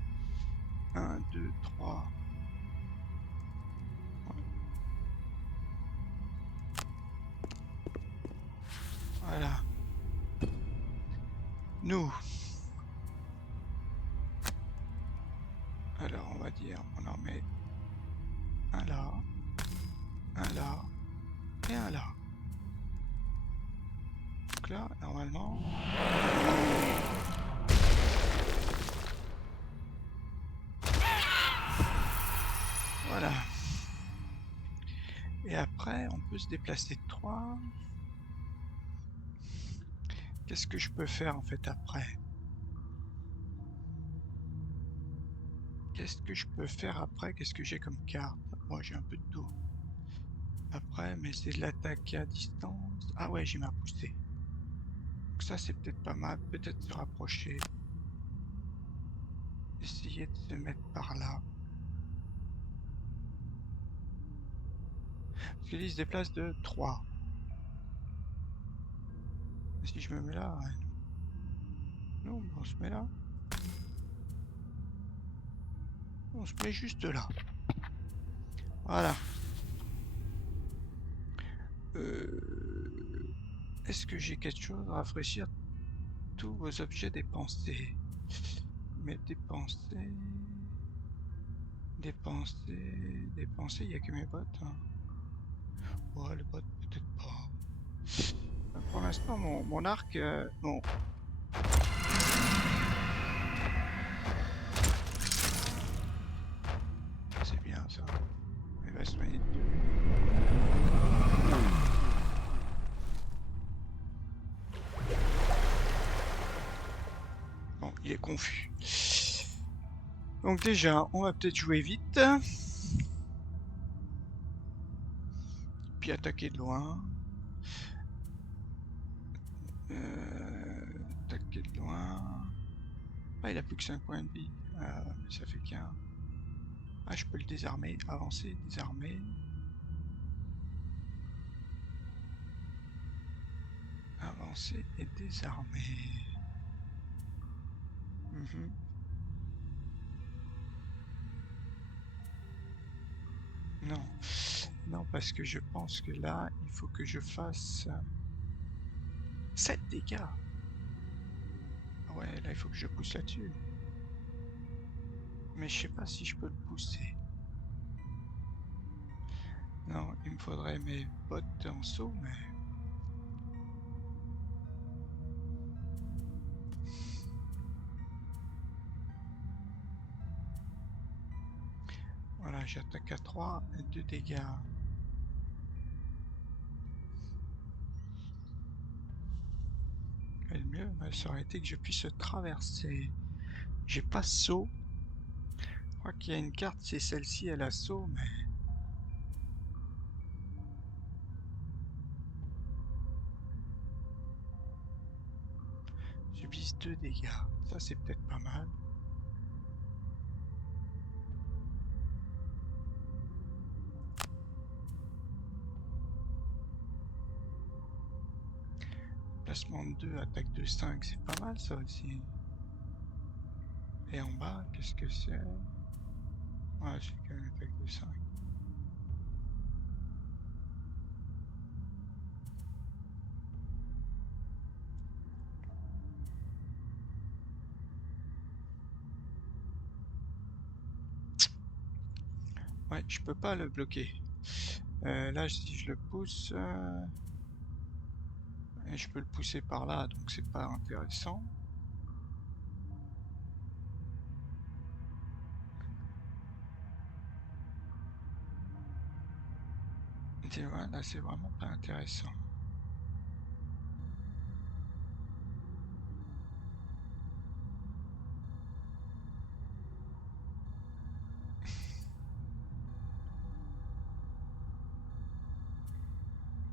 1, 2, 3. Ouais. Voilà. Nous. Alors, on va dire, on en met un là, un là, et un là. Donc là, normalement... Voilà. Et après, on peut se déplacer de 3. Qu'est-ce que je peux faire en fait après? Qu'est-ce que je peux faire après? Qu'est-ce que j'ai comme carte? Moi, j'ai un peu de tout. Après, mais c'est de l'attaque à distance. Ah ouais, j'ai ma poussée. Donc ça, c'est peut-être pas mal. Peut-être se rapprocher. Essayer de se mettre par là. Parce qu'il se déplace de 3. Et si je me mets là, ouais, non, on se met là. On se met juste là. Voilà. Est-ce que j'ai quelque chose à rafraîchir tous vos objets dépensés? Mais dépensés... Dépenser, il n'y a que mes bottes. Hein. Ouais, les bottes, peut-être pas. Pour l'instant, mon arc... bon, c'est bien ça. Il va se mettre... Bon, il est confus. Donc déjà, on va peut-être jouer vite. Puis attaquer de loin. Attaquer de loin. Ah, il a plus que 5 points de vie. Ah, mais ça fait qu'un. Ah, je peux le désarmer. Avancer, désarmer. Avancer et désarmer. Non. Non, parce que je pense que là, il faut que je fasse 7 dégâts. Ouais, là, il faut que je pousse là-dessus. Mais je sais pas si je peux le pousser. Non, il me faudrait mes bottes en saut, mais... Voilà, j'attaque à 3 et 2 dégâts. Et le mieux, ça aurait été que je puisse traverser. J'ai pas saut. Je crois qu'il y a une carte, c'est celle-ci, elle a saut, mais... Subissent 2 dégâts. Ça, c'est peut-être pas mal. Placement de 2, attaque de 5, c'est pas mal ça aussi. Et en bas, qu'est-ce que c'est? Ouais, c'est quand même une attaque de 5. Ouais, je peux pas le bloquer. Là, si je le pousse, je peux le pousser par là, donc c'est pas intéressant. Tu vois, là, c'est vraiment pas intéressant.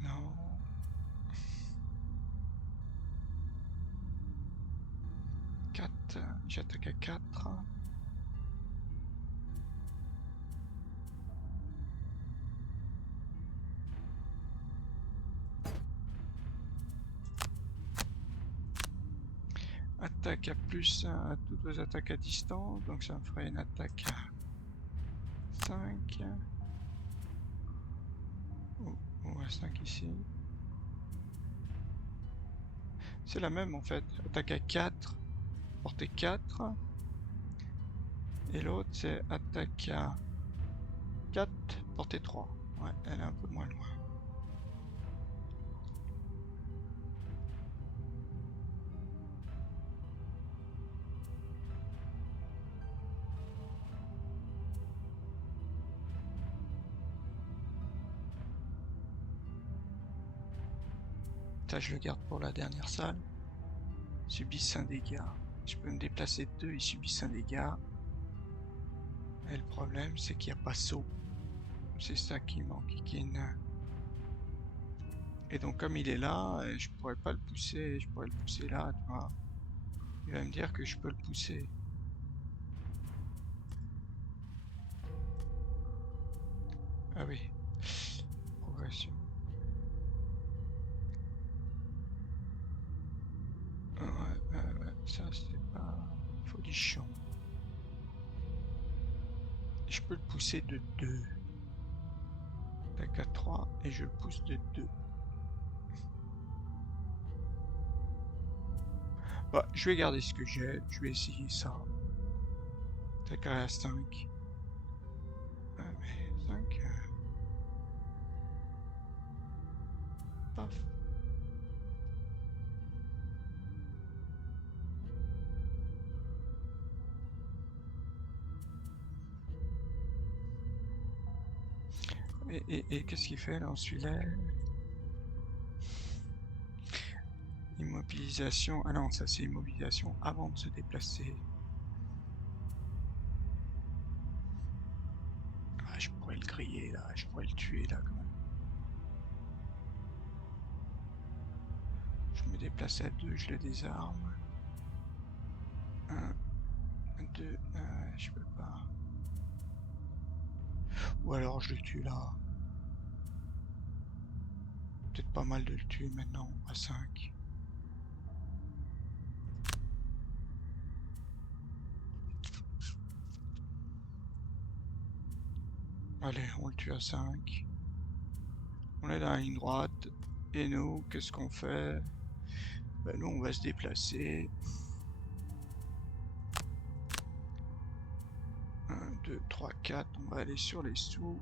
Non. 4, j'attaque à 4. Attaque à plus à toutes vos attaques à distance, donc ça me ferait une attaque à 5. Ou à 5 ici. C'est la même en fait. Attaque à 4, portée 4. Et l'autre c'est attaque à 4, portée 3. Ouais, elle est un peu moins loin. Ça, je le garde pour la dernière salle. Subissent un dégât. Je peux me déplacer de 2, ils subissent un dégât. Et le problème, c'est qu'il n'y a pas saut. C'est ça qui manque, Et donc, comme il est là, je pourrais pas le pousser. Je pourrais le pousser là, tu vois. Il va me dire que je peux le pousser. Ah oui. Progression. Ouais, ça c'est pas folichon. Je peux le pousser de 2. Tac à 3 et je le pousse de 2. Bah, je vais garder ce que j'ai. Je vais essayer ça. Tac à 5. Ah, mais 5. Paf. Et qu'est-ce qu'il fait là, celui-là? Immobilisation. Ah non, ça c'est immobilisation avant de se déplacer. Ah, je pourrais le griller là, je pourrais le tuer là quand même. Je me déplace à 2, je le désarme. 1, 2, je peux pas. Ou alors je le tue là. Peut-être pas mal de le tuer maintenant à 5. Allez, on le tue à 5. On est dans la ligne droite. Et nous, qu'est-ce qu'on fait? Ben, nous, on va se déplacer. 1, 2, 3, 4. On va aller sur les sous.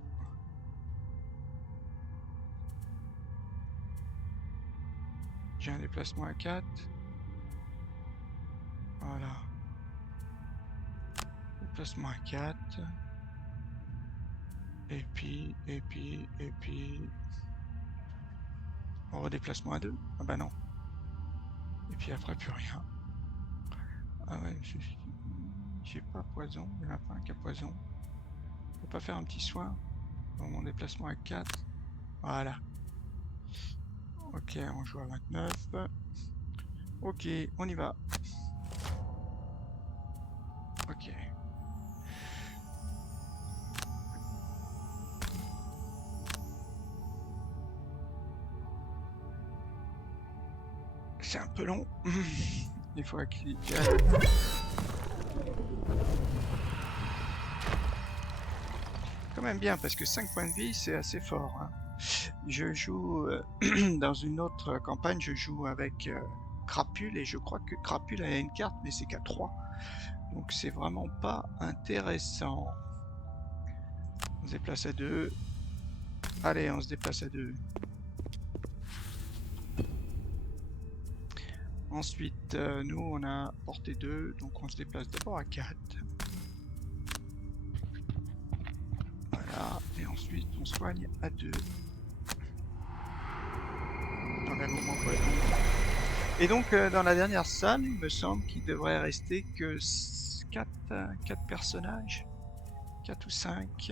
J'ai un déplacement à 4. Voilà. Déplacement à 4. Et puis... On redéplacement à 2. Ah bah non. Et puis après, plus rien. Ah ouais, j'ai pas poison. Il n'y en a pas un qui a poison. Je peux pas faire un petit soin dans mon déplacement à 4. Voilà. Ok, on joue à 29. Ok, on y va. Ok. C'est un peu long. Il faut cliquer. Quand même bien, parce que 5 points de vie, c'est assez fort. Hein. Je joue dans une autre campagne, je joue avec Crapule, et je crois que Crapule a une carte, mais c'est qu'à 3. Donc c'est vraiment pas intéressant. On se déplace à 2. Allez, on se déplace à 2. Ensuite, nous, on a portée 2, donc on se déplace d'abord à 4. Voilà, et ensuite, on soigne à 2. Dans le moment poison. Et donc, dans la dernière salle, il me semble qu'il devrait rester que 4 personnages. 4 ou 5.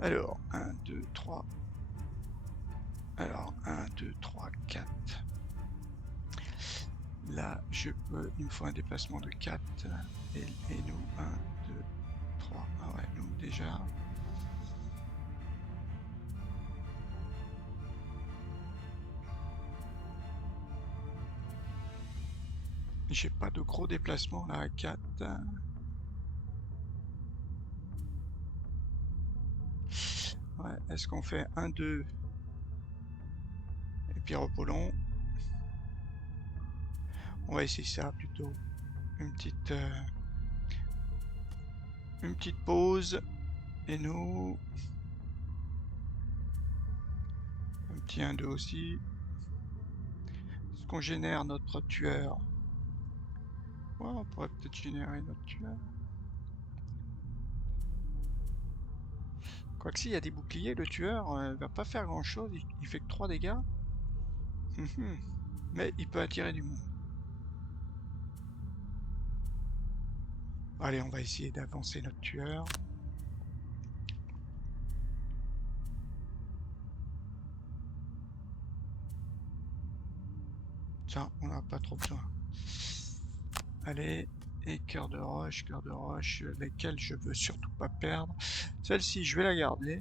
Alors, 1, 2, 3. Alors, 1, 2, 3, 4. Là, je peux, il me faut un déplacement de 4. Et nous, 1, 2, 3. Ah ouais, nous déjà. J'ai pas de gros déplacement là à 4. Ouais, est-ce qu'on fait 1, 2 et puis repos long? On va essayer ça plutôt. Une petite pause. Et nous... Un petit 1, 2 aussi. Est-ce qu'on génère notre tueur? Ouais, on pourrait peut-être générer notre tueur. Quoique s'il y a des boucliers, le tueur va pas faire grand chose, il fait que 3 dégâts. Mais il peut attirer du monde. Allez, on va essayer d'avancer notre tueur. Ça, on n'a pas trop besoin. Allez, et cœur de roche, lesquels je veux surtout pas perdre. Celle-ci, je vais la garder.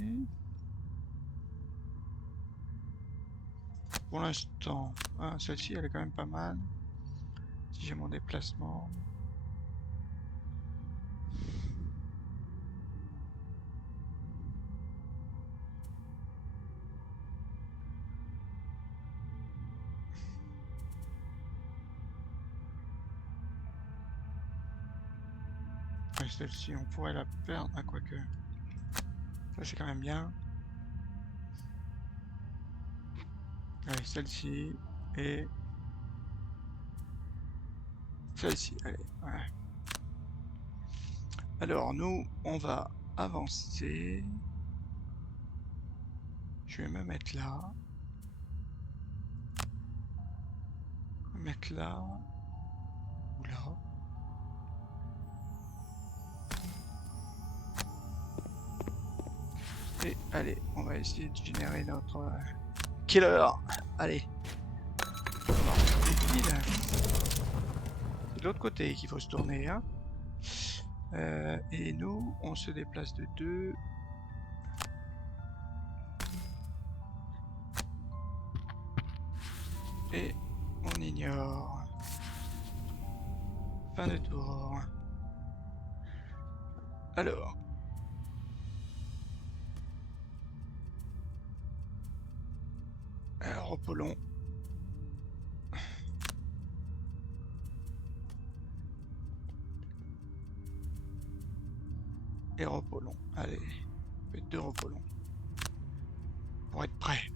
Pour l'instant, celle-ci, elle est quand même pas mal. Si j'ai mon déplacement. Ouais, celle-ci, on pourrait la perdre, quoique. Ça, c'est quand même bien. Allez, celle-ci, et celle-ci, allez, ouais. Alors, nous, on va avancer. Je vais me mettre là. Me mettre là. Ou là. Et allez, on va essayer de générer notre killer. Allez. C'est de l'autre côté qu'il faut se tourner. Hein. Et nous, on se déplace de 2. Et On ignore. Fin de tour. Alors. Repos long. Et repos long. Allez. On fait 2 repos longs. Pour être prêt.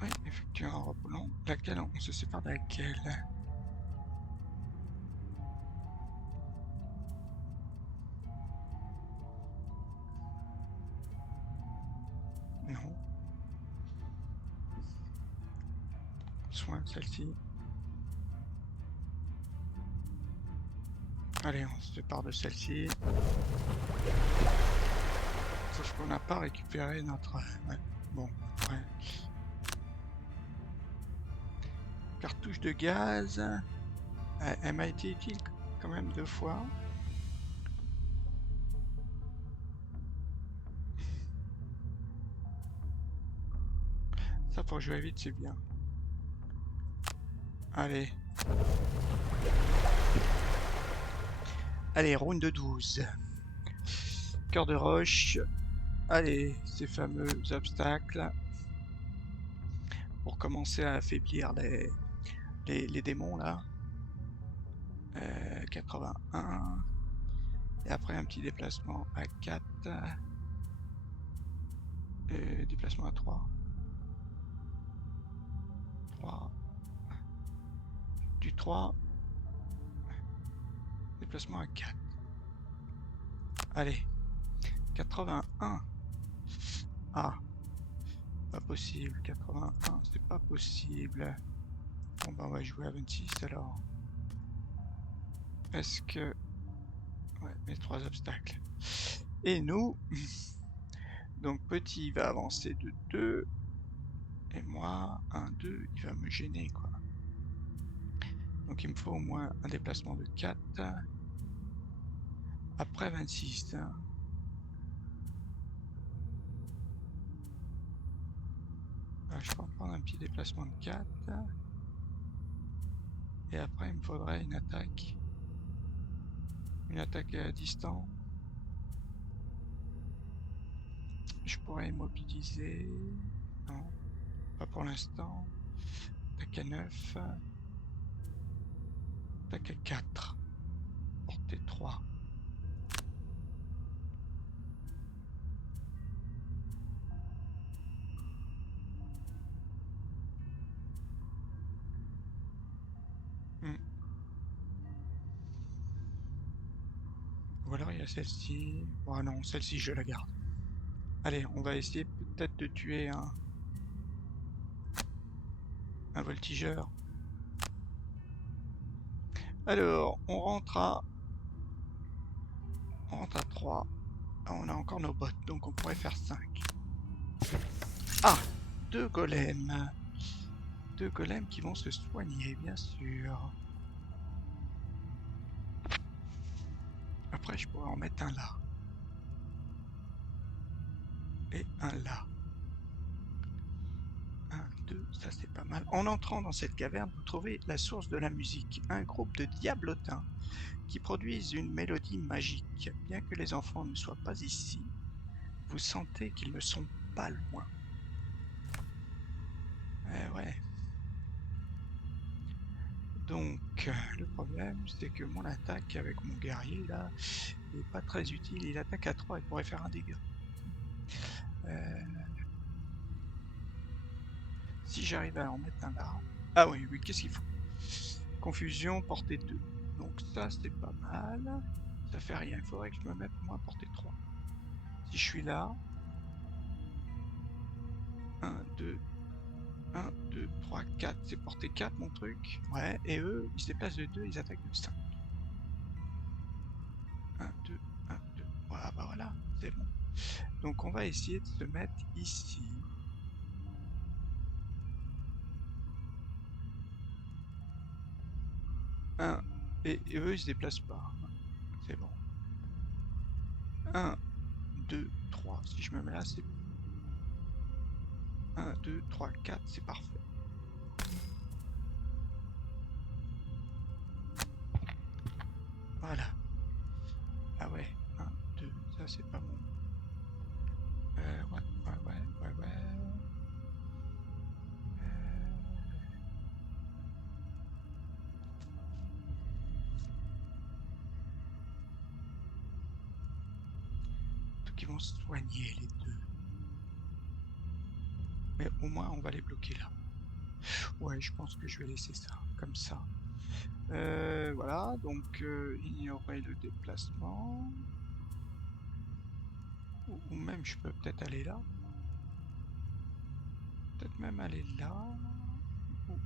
Oui, effectuer un repos long. Laquelle on se sépare de laquelle? Non. Soin, celle-ci. Allez, on se sépare de celle-ci. Sauf qu'on n'a pas récupéré notre... Ouais. Bon, ouais. Cartouche de gaz. Elle m'a été utile quand même 2 fois. Ça, pour jouer vite, c'est bien. Allez. Allez, round de 12. Cœur de roche. Allez, ces fameux obstacles. Pour commencer à affaiblir les démons, là. 81. Et après, un petit déplacement à 4. Déplacement à 3. 3. Du 3. Déplacement à 4. Allez. 81. Ah. Pas possible. 81, c'est pas possible. Bon bah on va jouer à 26 alors. Est-ce que... Ouais, mes 3 obstacles. Et nous... Donc petit va avancer de 2. Et moi, 1, 2, il va me gêner quoi. Donc il me faut au moins un déplacement de 4. Après 26. Alors, je peux en prendre un petit déplacement de 4. Et après il me faudrait une attaque. Une attaque à distance. Je pourrais immobiliser. Non, pas pour l'instant. Attaque à 9. Attaque à 4. Portée 3. Hmm. Ou alors il y a celle-ci. Oh non, celle-ci je la garde. Allez, on va essayer peut-être de tuer un voltigeur. Alors, on rentre à 3. Ah, on a encore nos bottes, donc on pourrait faire 5. Ah, 2 golems. 2 golems qui vont se soigner, bien sûr. Après, je pourrais en mettre un là. Et un là. 1, 2, ça c'est pas mal. En entrant dans cette caverne, vous trouvez la source de la musique, un groupe de diablotins qui produisent une mélodie magique. Bien que les enfants ne soient pas ici, vous sentez qu'ils ne sont pas loin. Ouais. Donc, le problème, c'est que mon attaque avec mon guerrier, là, n'est pas très utile. Il attaque à 3, il pourrait faire un dégât. Si j'arrive à en mettre un là... Ah oui, qu'est-ce qu'il faut? Confusion, portée 2. Donc ça, c'est pas mal. Ça fait rien, il faudrait que je me mette moi portée 3. Si je suis là... 1, 2, 1, 2, 3, 4. C'est portée 4 mon truc. Ouais, et eux, ils se déplacent de 2, ils attaquent de 5. 1, 2, 1, 2. Voilà, bah voilà, c'est bon. Donc on va essayer de se mettre ici. 1. Et eux, ils se déplacent pas. C'est bon. 1, 2, 3. Si je me mets là, c'est bon. 1, 2, 3, 4, c'est parfait. Voilà. Ah ouais, 1, 2, ça c'est pas bon. Ouais. Donc ils vont se soigner les deux. Mais au moins on va les bloquer là. Ouais, je pense que je vais laisser ça, comme ça. Voilà, donc ignorer le déplacement. Ou même je peux peut-être aller là. Peut-être même aller là. Ou-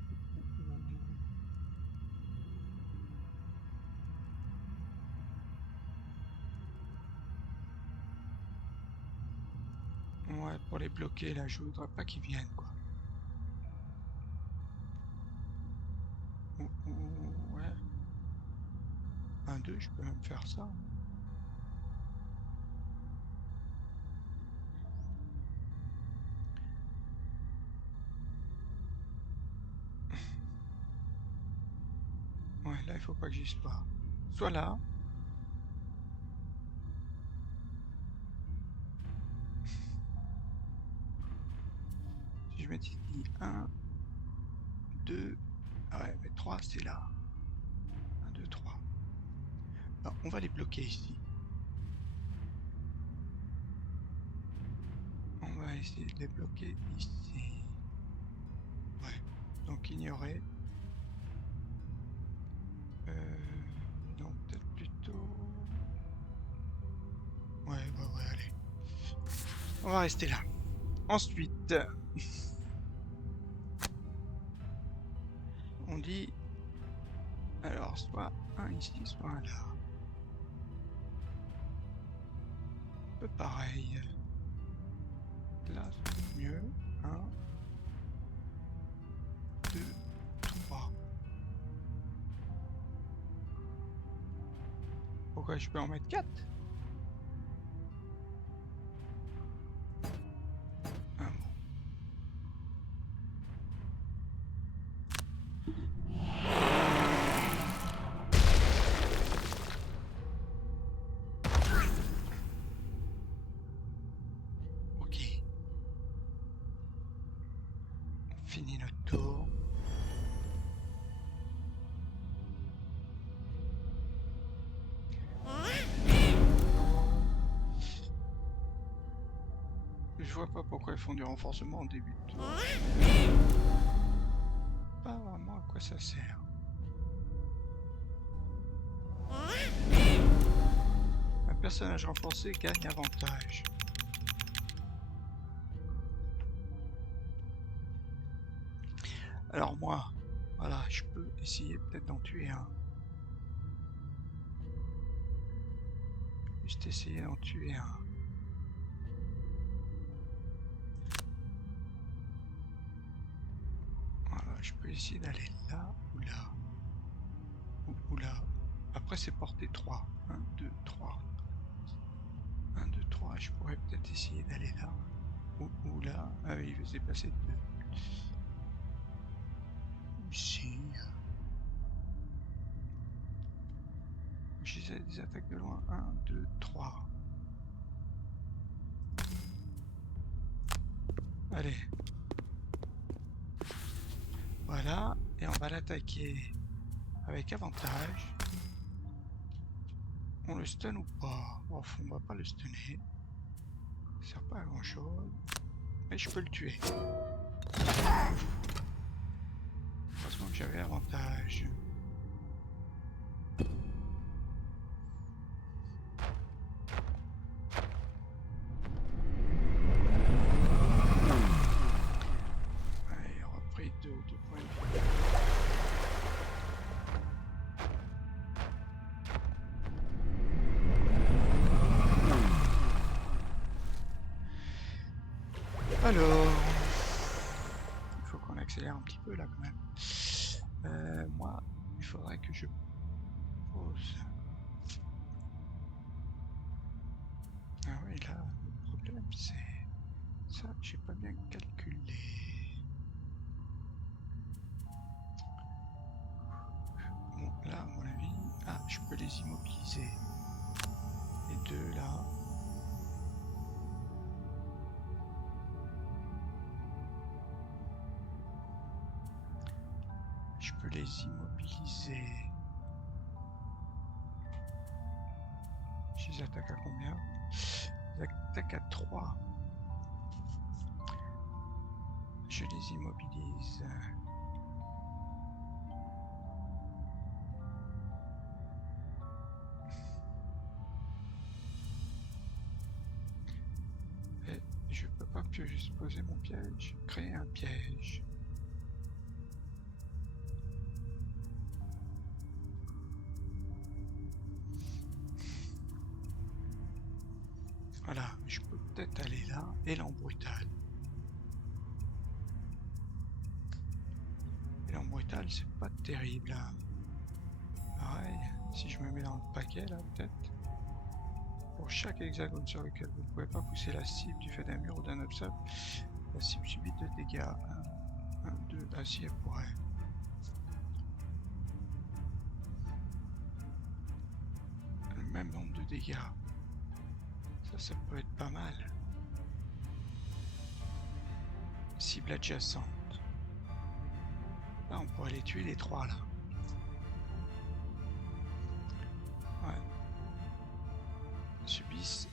Ouais, pour les bloquer là, je voudrais pas qu'ils viennent quoi. Ouais. 1, 2, je peux même faire ça. Hein. Ouais, là il faut pas que j'y sois. Soit là. Si je mets ici 1, 2. Ah ouais, mais 3 c'est là. 1, 2, 3. Alors, on va les bloquer ici. On va essayer de les bloquer ici. Ouais. Donc ignorer. Non, peut-être plutôt... Ouais, allez. On va rester là. Ensuite, on dit... Alors, soit un ici, soit un là. Un peu pareil. Là, c'est mieux. 1, 2, 3. Pourquoi je peux en mettre 4? Ah bon. Ok. On finit notre tour. Je vois pas pourquoi ils font du renforcement au début de tour. Pas vraiment à quoi ça sert. Un personnage renforcé gagne avantage. Alors moi, voilà, je peux essayer peut-être d'en tuer un. Juste essayer d'en tuer un. Voilà, je peux essayer d'aller là ou là. Ou là. Après c'est porté 3. 1, 2, 3. 1, 2, 3, je pourrais peut-être essayer d'aller là. Ou là. Ah oui, il faisait passer 2. Ici. J'ai des attaques de loin. 1, 2, 3. Allez. Voilà. Et on va l'attaquer avec avantage. On le stun ou pas? Enfin, on va pas le stunner. Ça sert pas à grand chose. Mais je peux le tuer. Heureusement que j'avais avantage. Allez, on a repris 2 points de vie. Alors, il faut qu'on accélère un petit peu là quand même. Moi, il faudrait que je pose. Ah oui, là, le problème c'est Ça, j'ai pas bien calculé. Bon, là, à mon avis... Ah, je peux les immobiliser. Les deux, là. Je peux les immobiliser. Je les attaque à combien? Je les attaque à 3. Je les immobilise. Et je peux pas que juste poser mon piège. Créer un piège. Voilà, je peux peut-être aller là. Élan brutal. Élan brutal, c'est pas terrible. Hein. Pareil, si je me mets dans le paquet là, peut-être. Pour chaque hexagone sur lequel vous ne pouvez pas pousser la cible du fait d'un mur ou d'un obstacle, la cible subit 2 dégâts. 1, 2, ah si, elle pourrait. Le même nombre de dégâts. Ça peut être pas mal. Cible adjacente. Là, on pourrait les tuer les 3 là. Ouais. Subissent.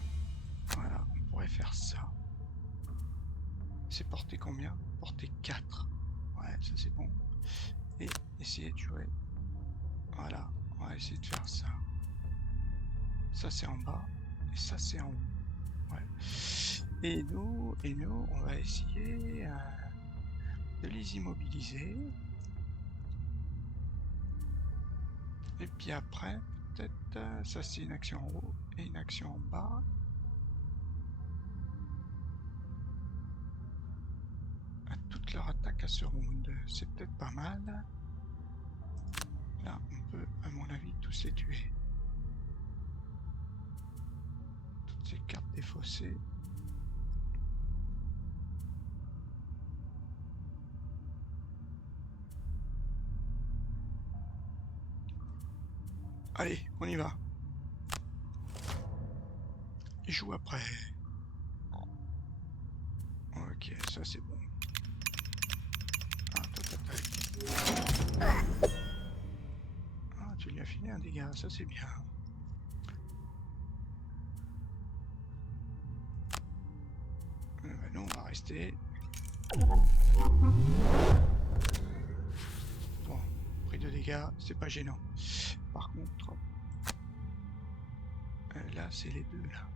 Voilà, on pourrait faire ça. C'est porté combien? Porté 4. Ouais, ça c'est bon. Et essayer de jouer. Voilà, on va essayer de faire ça. Ça c'est en bas. Et ça c'est en haut. Ouais. Et nous, on va essayer de les immobiliser. Et puis après, peut-être, ça c'est une action en haut et une action en bas. À toute leur attaque à ce round, c'est peut-être pas mal. Là, on peut, à mon avis, tous les tuer. Toutes ces cartes défaussées. Allez, on y va. Je joue après. Ok, ça c'est bon. Ah, toi t'attaques. Ah, tu lui as filé un dégât, ça c'est bien. Nous, on va rester. Bon, pris de dégâts, c'est pas gênant. Par contre, là, c'est les deux, là.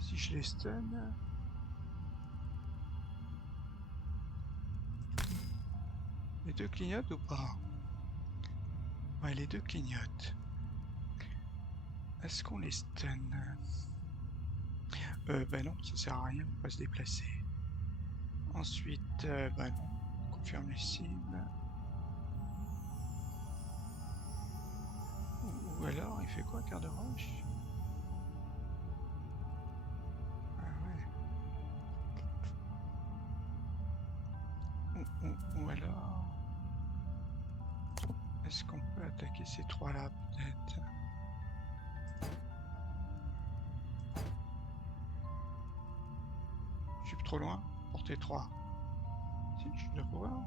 Si je les stun... Les deux clignotent ou pas? Ouais, les deux clignotent. Est-ce qu'on les stun? Ben non, ça sert à rien, on va se déplacer. Ensuite, ben non, on confirme les cibles. Ou alors, il fait quoi, quart de roche? Ah ouais. Ou alors... Est-ce qu'on peut attaquer ces trois-là, peut-être? Je suis trop loin? Portée 3. Si, je dois pouvoir.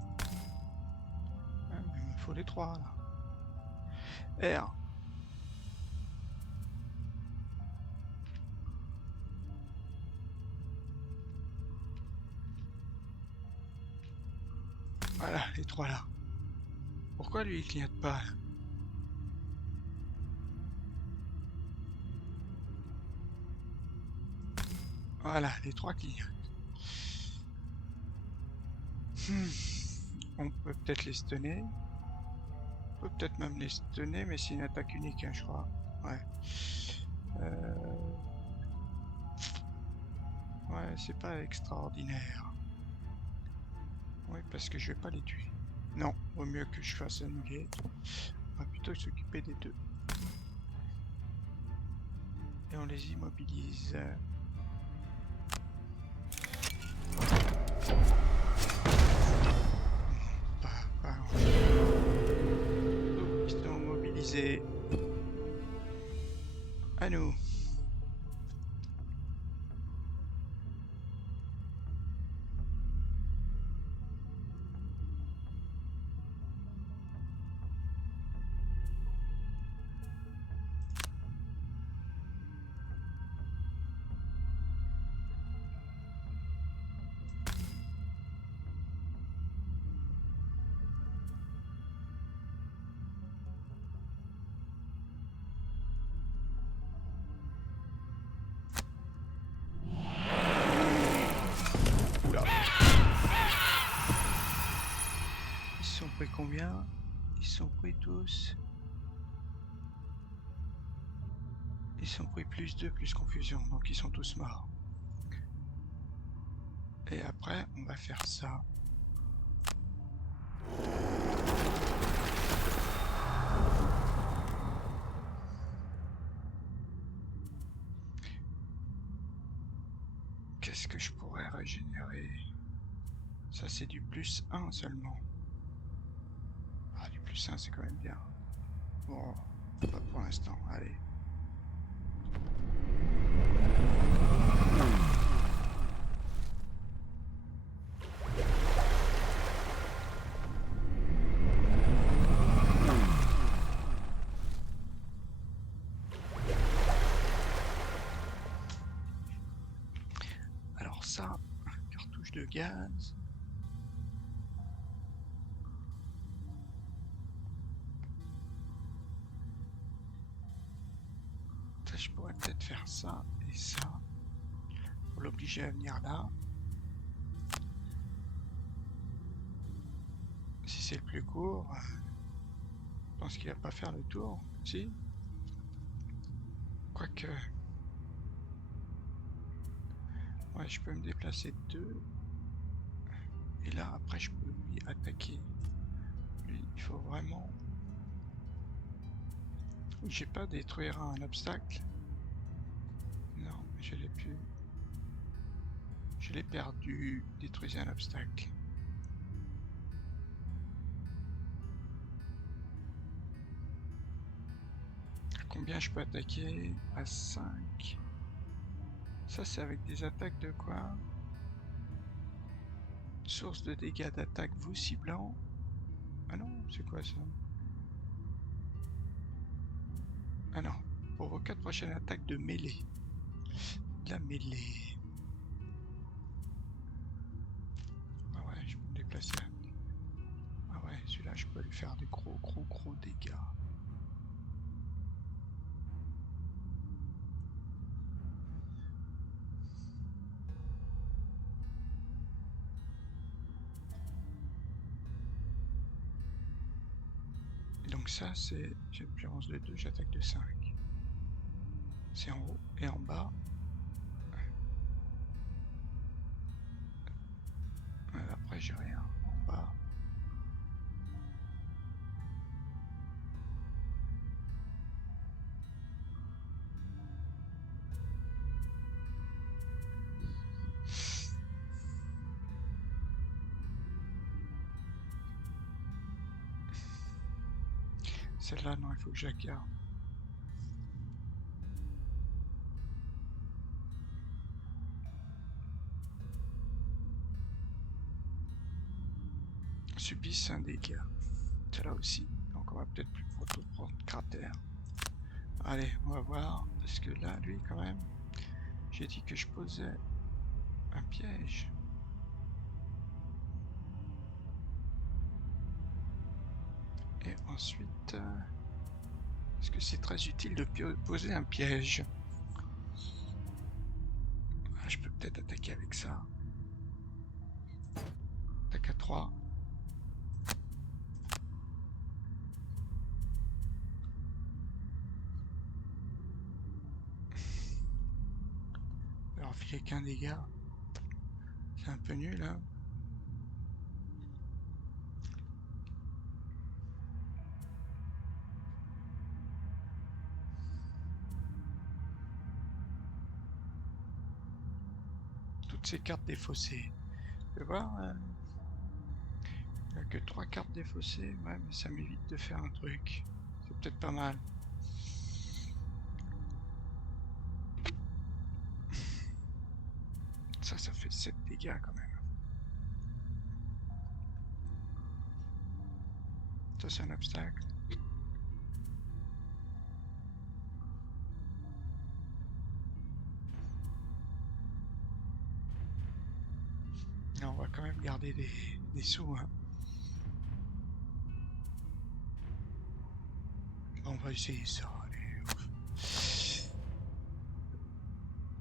Ouais, mais il me faut les 3, là. R. Voilà, les 3 là. Pourquoi lui, il clignote pas, là? Voilà, les 3 clignotent. On peut peut-être les stunner. On peut peut-être même les stunner, mais c'est une attaque unique, hein, je crois. Ouais. Ouais, c'est pas extraordinaire. Oui, parce que je vais pas les tuer. Non, vaut mieux que je fasse annuler. On va plutôt s'occuper des deux. Et on les immobilise. Pas ils sont mobilisés. À nous. Oula. Ils sont pris combien? Ils sont pris tous. Ils sont pris plus 2, plus confusion. Donc ils sont tous morts. Et après, on va faire ça. Qu'est-ce que je pourrais régénérer? Ça, c'est du plus 1 seulement. Ah, du plus 1, c'est quand même bien. Bon, pas pour l'instant. Allez. Alors ça, cartouche de gaz. Ça, je pourrais peut-être faire ça et ça. Pour l'obliger à venir là. Si c'est le plus court, je pense qu'il va pas faire le tour. Si. Quoique. Ouais, je peux me déplacer de 2. Et là, après, je peux lui attaquer. Lui, il faut vraiment... J'ai pas détruire un obstacle. Non, je l'ai plus. Je l'ai perdu. Détruisez un obstacle. À combien je peux attaquer? À 5. Ça, c'est avec des attaques de quoi? Source de dégâts d'attaque vous ciblant. Ah non, c'est quoi ça? Ah non, pour vos 4 prochaines attaques de mêlée. La mêlée. Ah ouais, je peux me déplacer. Ah ouais, celui-là, je peux lui faire des gros dégâts. Donc ça, c'est... J'ai une puissance de 2, j'attaque de 5. C'est en haut et en bas. Après, j'ai rien. En bas. Celle-là, non, il faut que je la garde. Subissent un dégât. Celle-là aussi. Donc on va peut-être plus prendre cratère. Allez, on va voir. Parce que là, lui, quand même, j'ai dit que je posais un piège. Et ensuite, est-ce que c'est très utile de poser un piège? Je peux peut-être attaquer avec ça. Attaque à 3. Alors, filer qu'un dégât. C'est un peu nul, hein. ces cartes défaussées. Tu vois, il n'y a que 3 cartes défaussées. Ouais, mais ça m'évite de faire un truc. C'est peut-être pas mal. Ça fait 7 dégâts quand même. Ça, c'est un obstacle. Non, on va quand même garder des sous. Hein. On va essayer ça. Allez.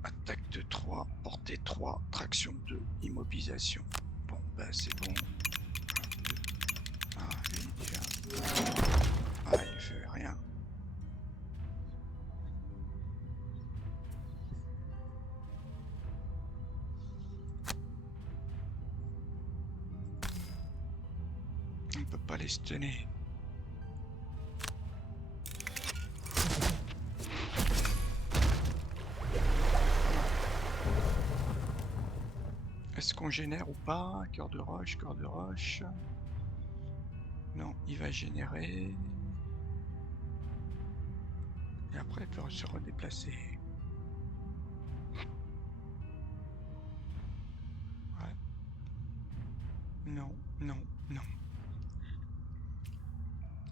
Attaque de 3, portée 3, traction 2, immobilisation. Bon, bah c'est bon. Ah, lui déjà. Ah, il fait rien. On peut pas les stunner. Est-ce qu'on génère ou pas? Cœur de roche, cœur de roche. Non, il va générer. Et après, il peut se redéplacer. Ouais. Non, non, non.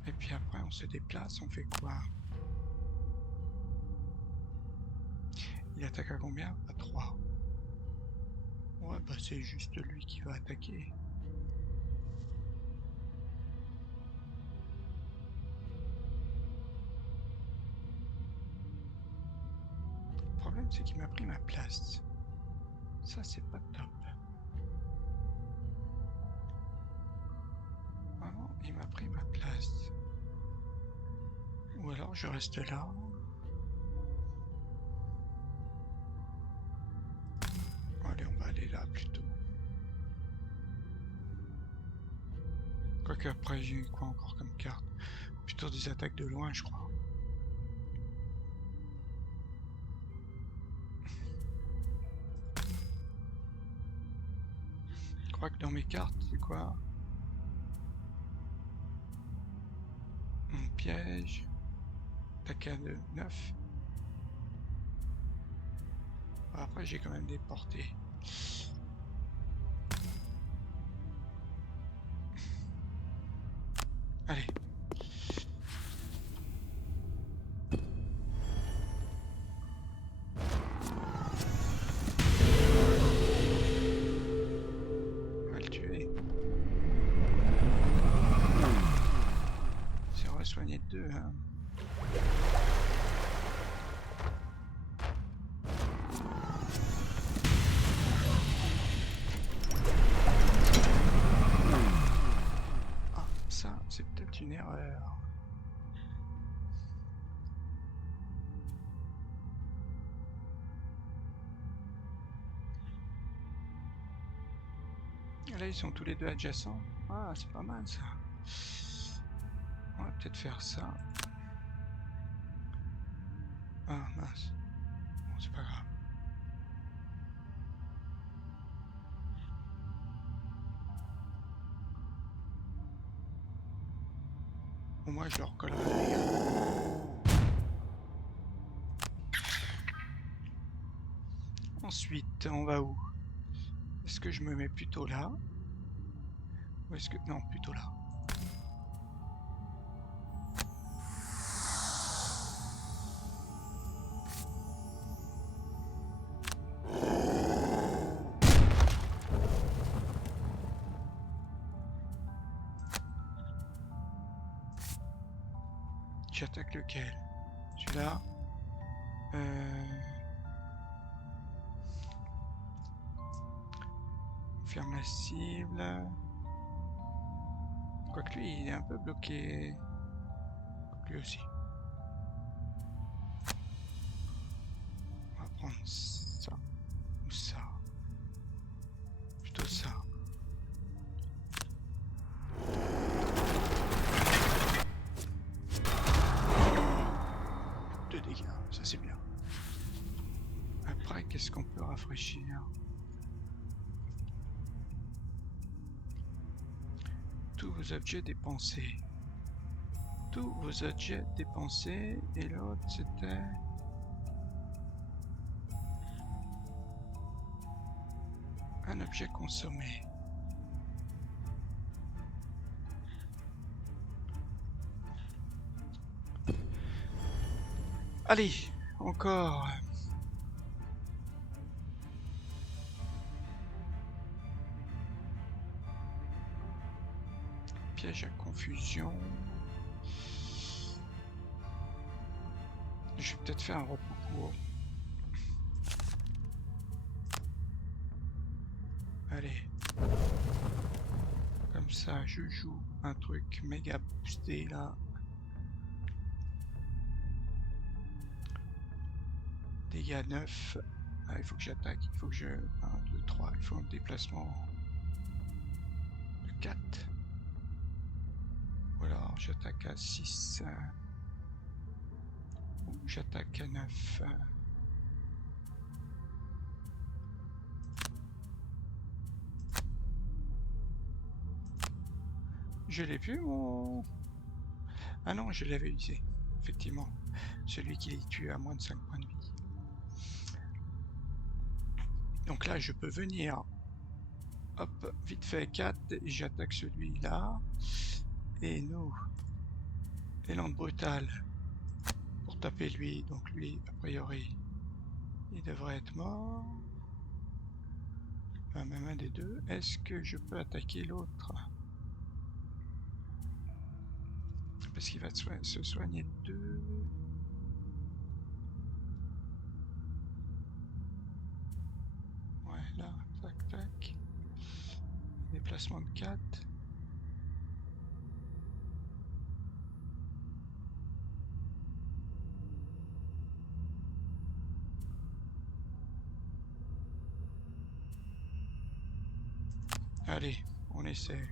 Et puis après, on se déplace, on fait quoi? Il attaque à combien? À 3. Ouais, bah c'est juste lui qui va attaquer. Le problème, c'est qu'il m'a pris ma place. Ça, c'est pas top. Vraiment, il m'a pris ma place. Ou alors, je reste là. Allez, on va aller là, plutôt. Quoique après, j'ai eu quoi encore comme carte? Plutôt des attaques de loin, je crois. Je crois que dans mes cartes, c'est quoi? Mon piège. Attaque à 9. Après, j'ai quand même des portées. Allez. On va le tuer. C'est re-soigné de 2, hein. Ah, ça, c'est peut-être une erreur. Là, ils sont tous les deux adjacents. Ah, c'est pas mal, ça. On va peut-être faire ça. Ah, mince. Bon, c'est pas grave. Au moins, je leur collerai les gars. Ensuite, on va où? Est-ce que je me mets plutôt là? Ou est-ce que... Non, plutôt là. J'attaque lequel? Celui-là. Ferme la cible. Quoique lui, il est un peu bloqué. Lui aussi. On va prendre ça. Ou ça. Plutôt ça. Deux dégâts, ça c'est bien. Après, qu'est-ce qu'on peut rafraîchir? vos objets dépensés. Tous vos objets dépensés. Et l'autre, c'était... un objet consommé. Allez, encore. Piège à confusion. Je vais peut-être faire un repos court. Allez. Comme ça, je joue un truc méga boosté là. Dégâts 9. Ah, il faut que j'attaque. Il faut que je... 1, 2, 3. Il faut un déplacement de 4. Ou alors j'attaque à 6. Ou j'attaque à 9. Je l'ai plus mon... Ah non, je l'avais usé. Effectivement. Celui qui les tue à moins de 5 points de vie. Donc là, je peux venir. Hop, vite fait 4. Et j'attaque celui-là. Et nous. Élan brutal. Pour taper lui. Donc lui, a priori, il devrait être mort. Enfin, même un des deux. Est-ce que je peux attaquer l'autre? Parce qu'il va se soigner de 2. Ouais, là, tac, tac. Déplacement de 4. Allez, on essaie.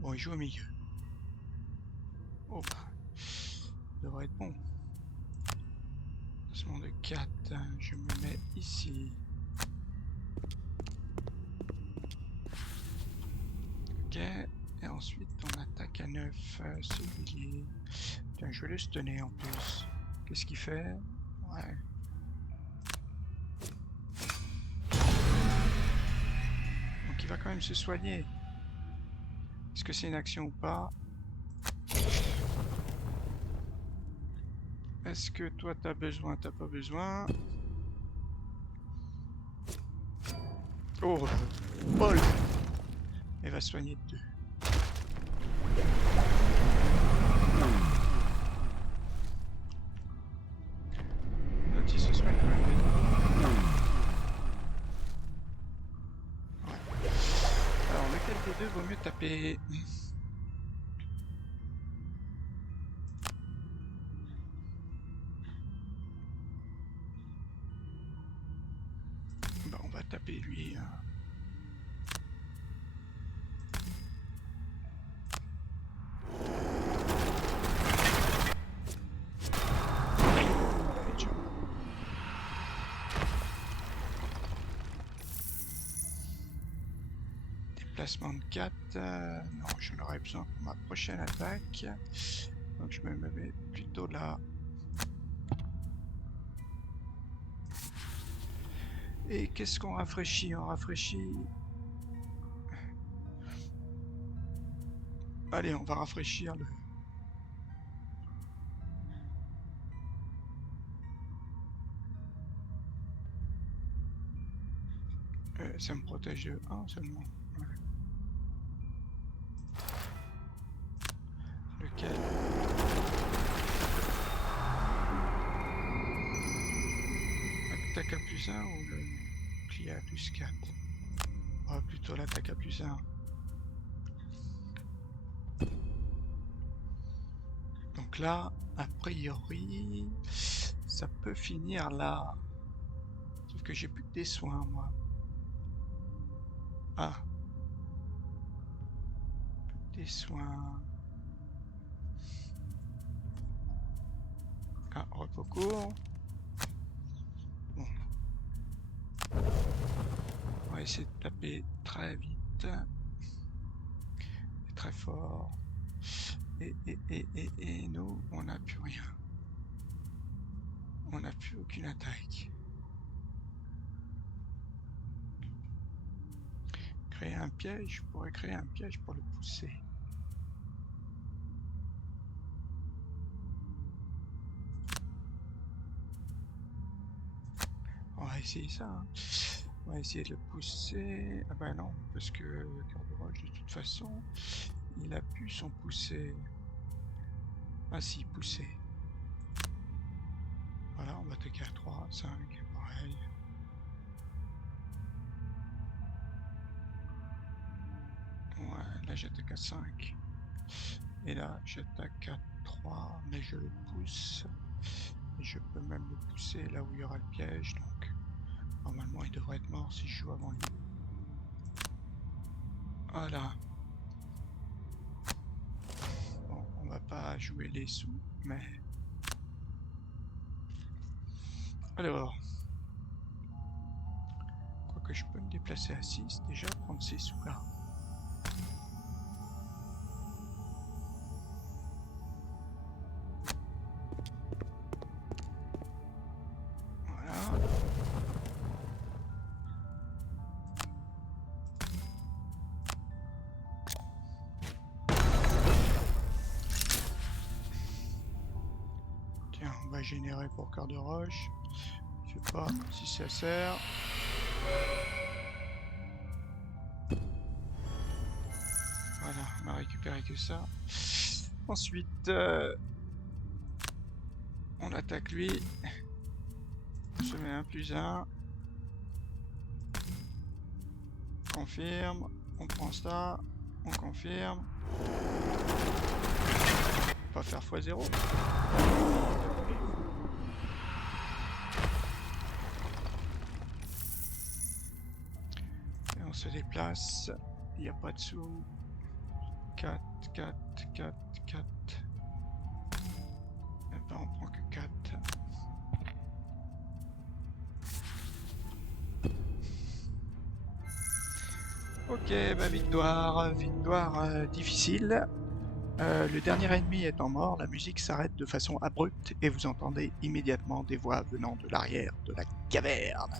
Bon, il joue au milieu. Oh bah, devrait être bon. Déplacement de 4, je me mets ici. Ok, et ensuite on attaque à 9, celui-là. Tiens, je vais le stunner en plus. Qu'est-ce qu'il fait? Ouais. Donc il va quand même se soigner. Est-ce que c'est une action ou pas? Est-ce que toi t'as besoin? T'as pas besoin? Oh, Paul! Il va soigner de 2. L'autre il se soigne quand même. Ouais. Alors lequel des deux vaut mieux taper? Bah on va taper lui. Déplacement de 4, non, j'en aurais besoin pour ma prochaine attaque. Donc je me mets plutôt là. Et qu'est-ce qu'on rafraîchit? On rafraîchit... Allez, on va rafraîchir le... ça me protège de 1 seulement. Ouais. Lequel? L'attaque à plus 1 ou le bouclier à plus 4? Oh, plutôt l'attaque à plus 1. Donc là, a priori, ça peut finir là. Sauf que j'ai plus que des soins, moi. Ah. Des soins... Ah, repos court. Bon. On va essayer de taper très vite. très fort. Et nous, on n'a plus rien. On n'a plus aucune attaque. Créer un piège, je pourrais créer un piège pour le pousser. On va essayer ça. Hein. On va essayer de le pousser. Ah bah non, parce que le cœur de roche, de toute façon, il a pu s'en pousser. Ah si, pousser. Voilà, on va attaquer à 3, 5, pareil. Ouais, là j'attaque à 5. Et là j'attaque à 3, mais je le pousse. Et je peux même le pousser là où il y aura le piège, donc normalement il devrait être mort si je joue avant lui. Voilà. Bon, on va pas jouer les sous, mais... Alors... Quoique je peux me déplacer à 6, déjà prendre ces sous là. Voilà. Tiens, on va générer pour cœur de roche. Je sais pas si ça sert. Voilà, on a récupéré que ça. Ensuite, on attaque lui. On se met 1+1. Confirme. On prend ça. On confirme. On va faire x0. Et on se déplace. Il n'y a pas de sous. 4, 4, 4, 4. Et ben on prend que 4. Ok, bah victoire difficile. Le dernier ennemi étant mort, la musique s'arrête de façon abrupte et vous entendez immédiatement des voix venant de l'arrière de la caverne.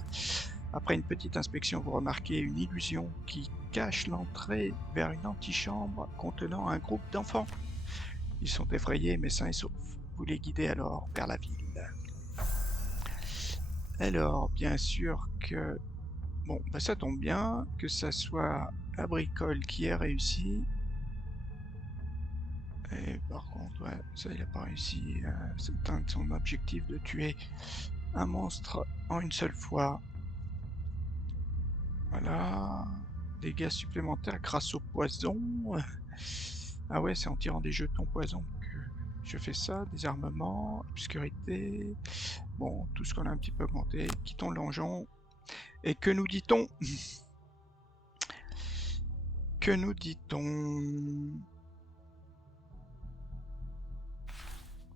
Après une petite inspection, vous remarquez une illusion qui cache l'entrée vers une antichambre contenant un groupe d'enfants. Ils sont effrayés mais sains et saufs. Vous les guidez alors vers la ville. Alors, bien sûr que... Bon, bah ça tombe bien, que ça soit Abricole qui ait réussi. Et par contre, ouais, ça il a pas réussi à atteindre son objectif de tuer un monstre en une seule fois. Voilà. Dégâts supplémentaires grâce au poison. Ah ouais, c'est en tirant des jetons poison que je fais ça. Désarmement, obscurité. Bon, tout ce qu'on a un petit peu augmenté. Quittons le donjon. Et que nous dit-on? Que nous dit-on?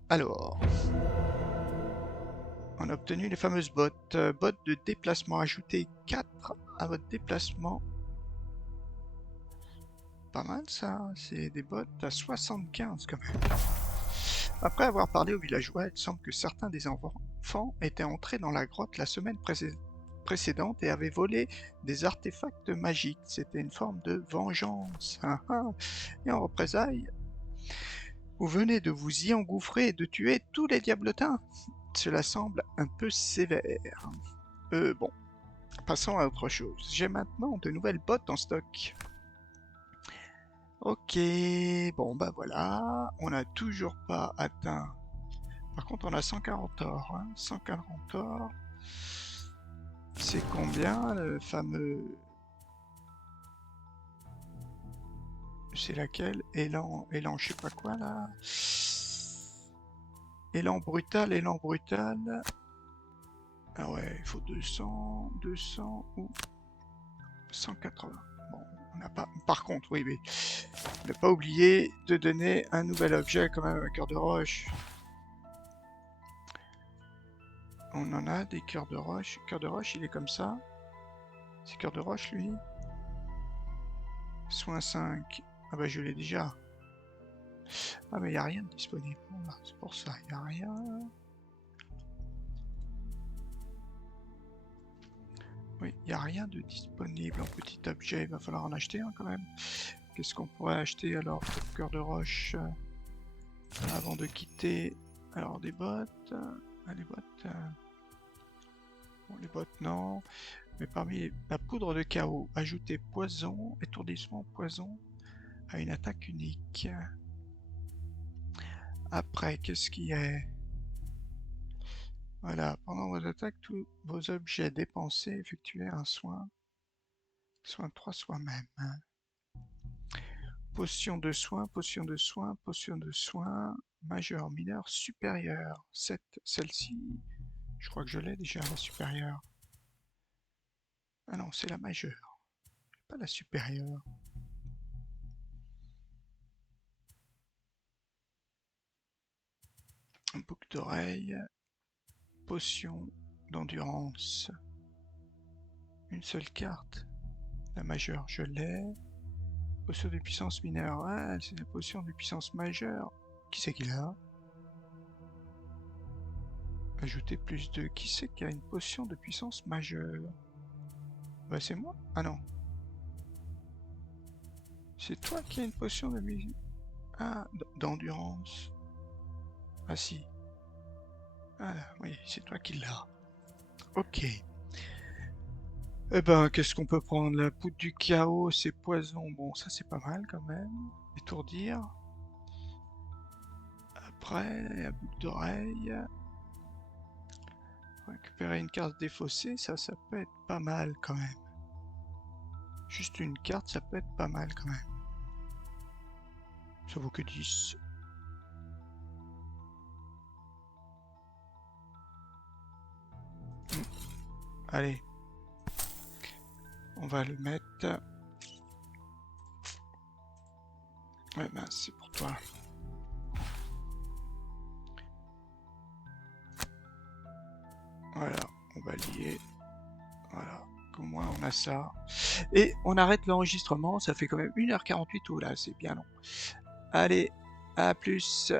Alors, on a obtenu les fameuses bottes. Bottes de déplacement. Ajoutez 4 à votre déplacement. Pas mal ça, c'est des bottes à 75 quand même. Après avoir parlé aux villageois, il semble que certains des enfants étaient entrés dans la grotte la semaine précédente et avaient volé des artefacts magiques. C'était une forme de vengeance. Et en représailles, vous venez de vous y engouffrer et de tuer tous les diablotins. Cela semble un peu sévère. Bon, passons à autre chose. J'ai maintenant de nouvelles bottes en stock. Ok, bon bah voilà, on n'a toujours pas atteint. Par contre, on a 140 or. Hein. 140 or. C'est combien le fameux. C'est laquelle? Élan, je sais pas quoi là. Élan brutal, élan brutal. Ah ouais, il faut 200, 200 ou 180. Bon, on n'a pas. Par contre, oui, on n'a pas oublié de donner un nouvel objet quand même, un cœur de roche. On en a des cœurs de roche. Cœur de roche, il est comme ça. C'est cœur de roche, lui. Soin 5. Ah bah je l'ai déjà. Ah mais il n'y a rien de disponible. Voilà, c'est pour ça, il n'y a rien. Oui, il n'y a rien de disponible en petit objet. Il va falloir en acheter un quand même. Qu'est-ce qu'on pourrait acheter alors pour cœur de roche avant de quitter? Alors des bottes. Ah, les bottes. Bon, les bottes non. Mais parmi la poudre de chaos, ajouter poison, étourdissement, poison à une attaque unique. Après, qu'est-ce qui est? Voilà, pendant vos attaques, tous vos objets dépensés, effectuez un soin. Soin 3 soi-même. Potion de soin, potion de soin, potion de soin, majeur, mineur, supérieur. Celle-ci, je crois que je l'ai déjà, la supérieure. Ah non, c'est la majeure, pas la supérieure. Boucle d'oreille, potion d'endurance. Une seule carte. La majeure, je l'ai. Potion de puissance mineure. Ah, c'est la potion de puissance majeure. Qui c'est qui l'a? Ajouter plus de... Qui c'est qui a une potion de puissance majeure? Bah c'est moi? Ah non. C'est toi qui as une potion de... Ah, d'endurance. Ah si. Ah oui, c'est toi qui l'as. Ok. Eh ben, qu'est-ce qu'on peut prendre? La poudre du chaos, c'est poison. Bon, ça c'est pas mal quand même. Étourdir. Après, la boucle d'oreille. Récupérer une carte défaussée, ça peut être pas mal quand même. Juste une carte, ça peut être pas mal quand même. Ça vaut que 10. Allez. On va le mettre. Ouais, ben c'est pour toi. Voilà, on va lier. Voilà, au moins on a ça. Et on arrête l'enregistrement, ça fait quand même 1h48 ou là, c'est bien long. Allez, à plus.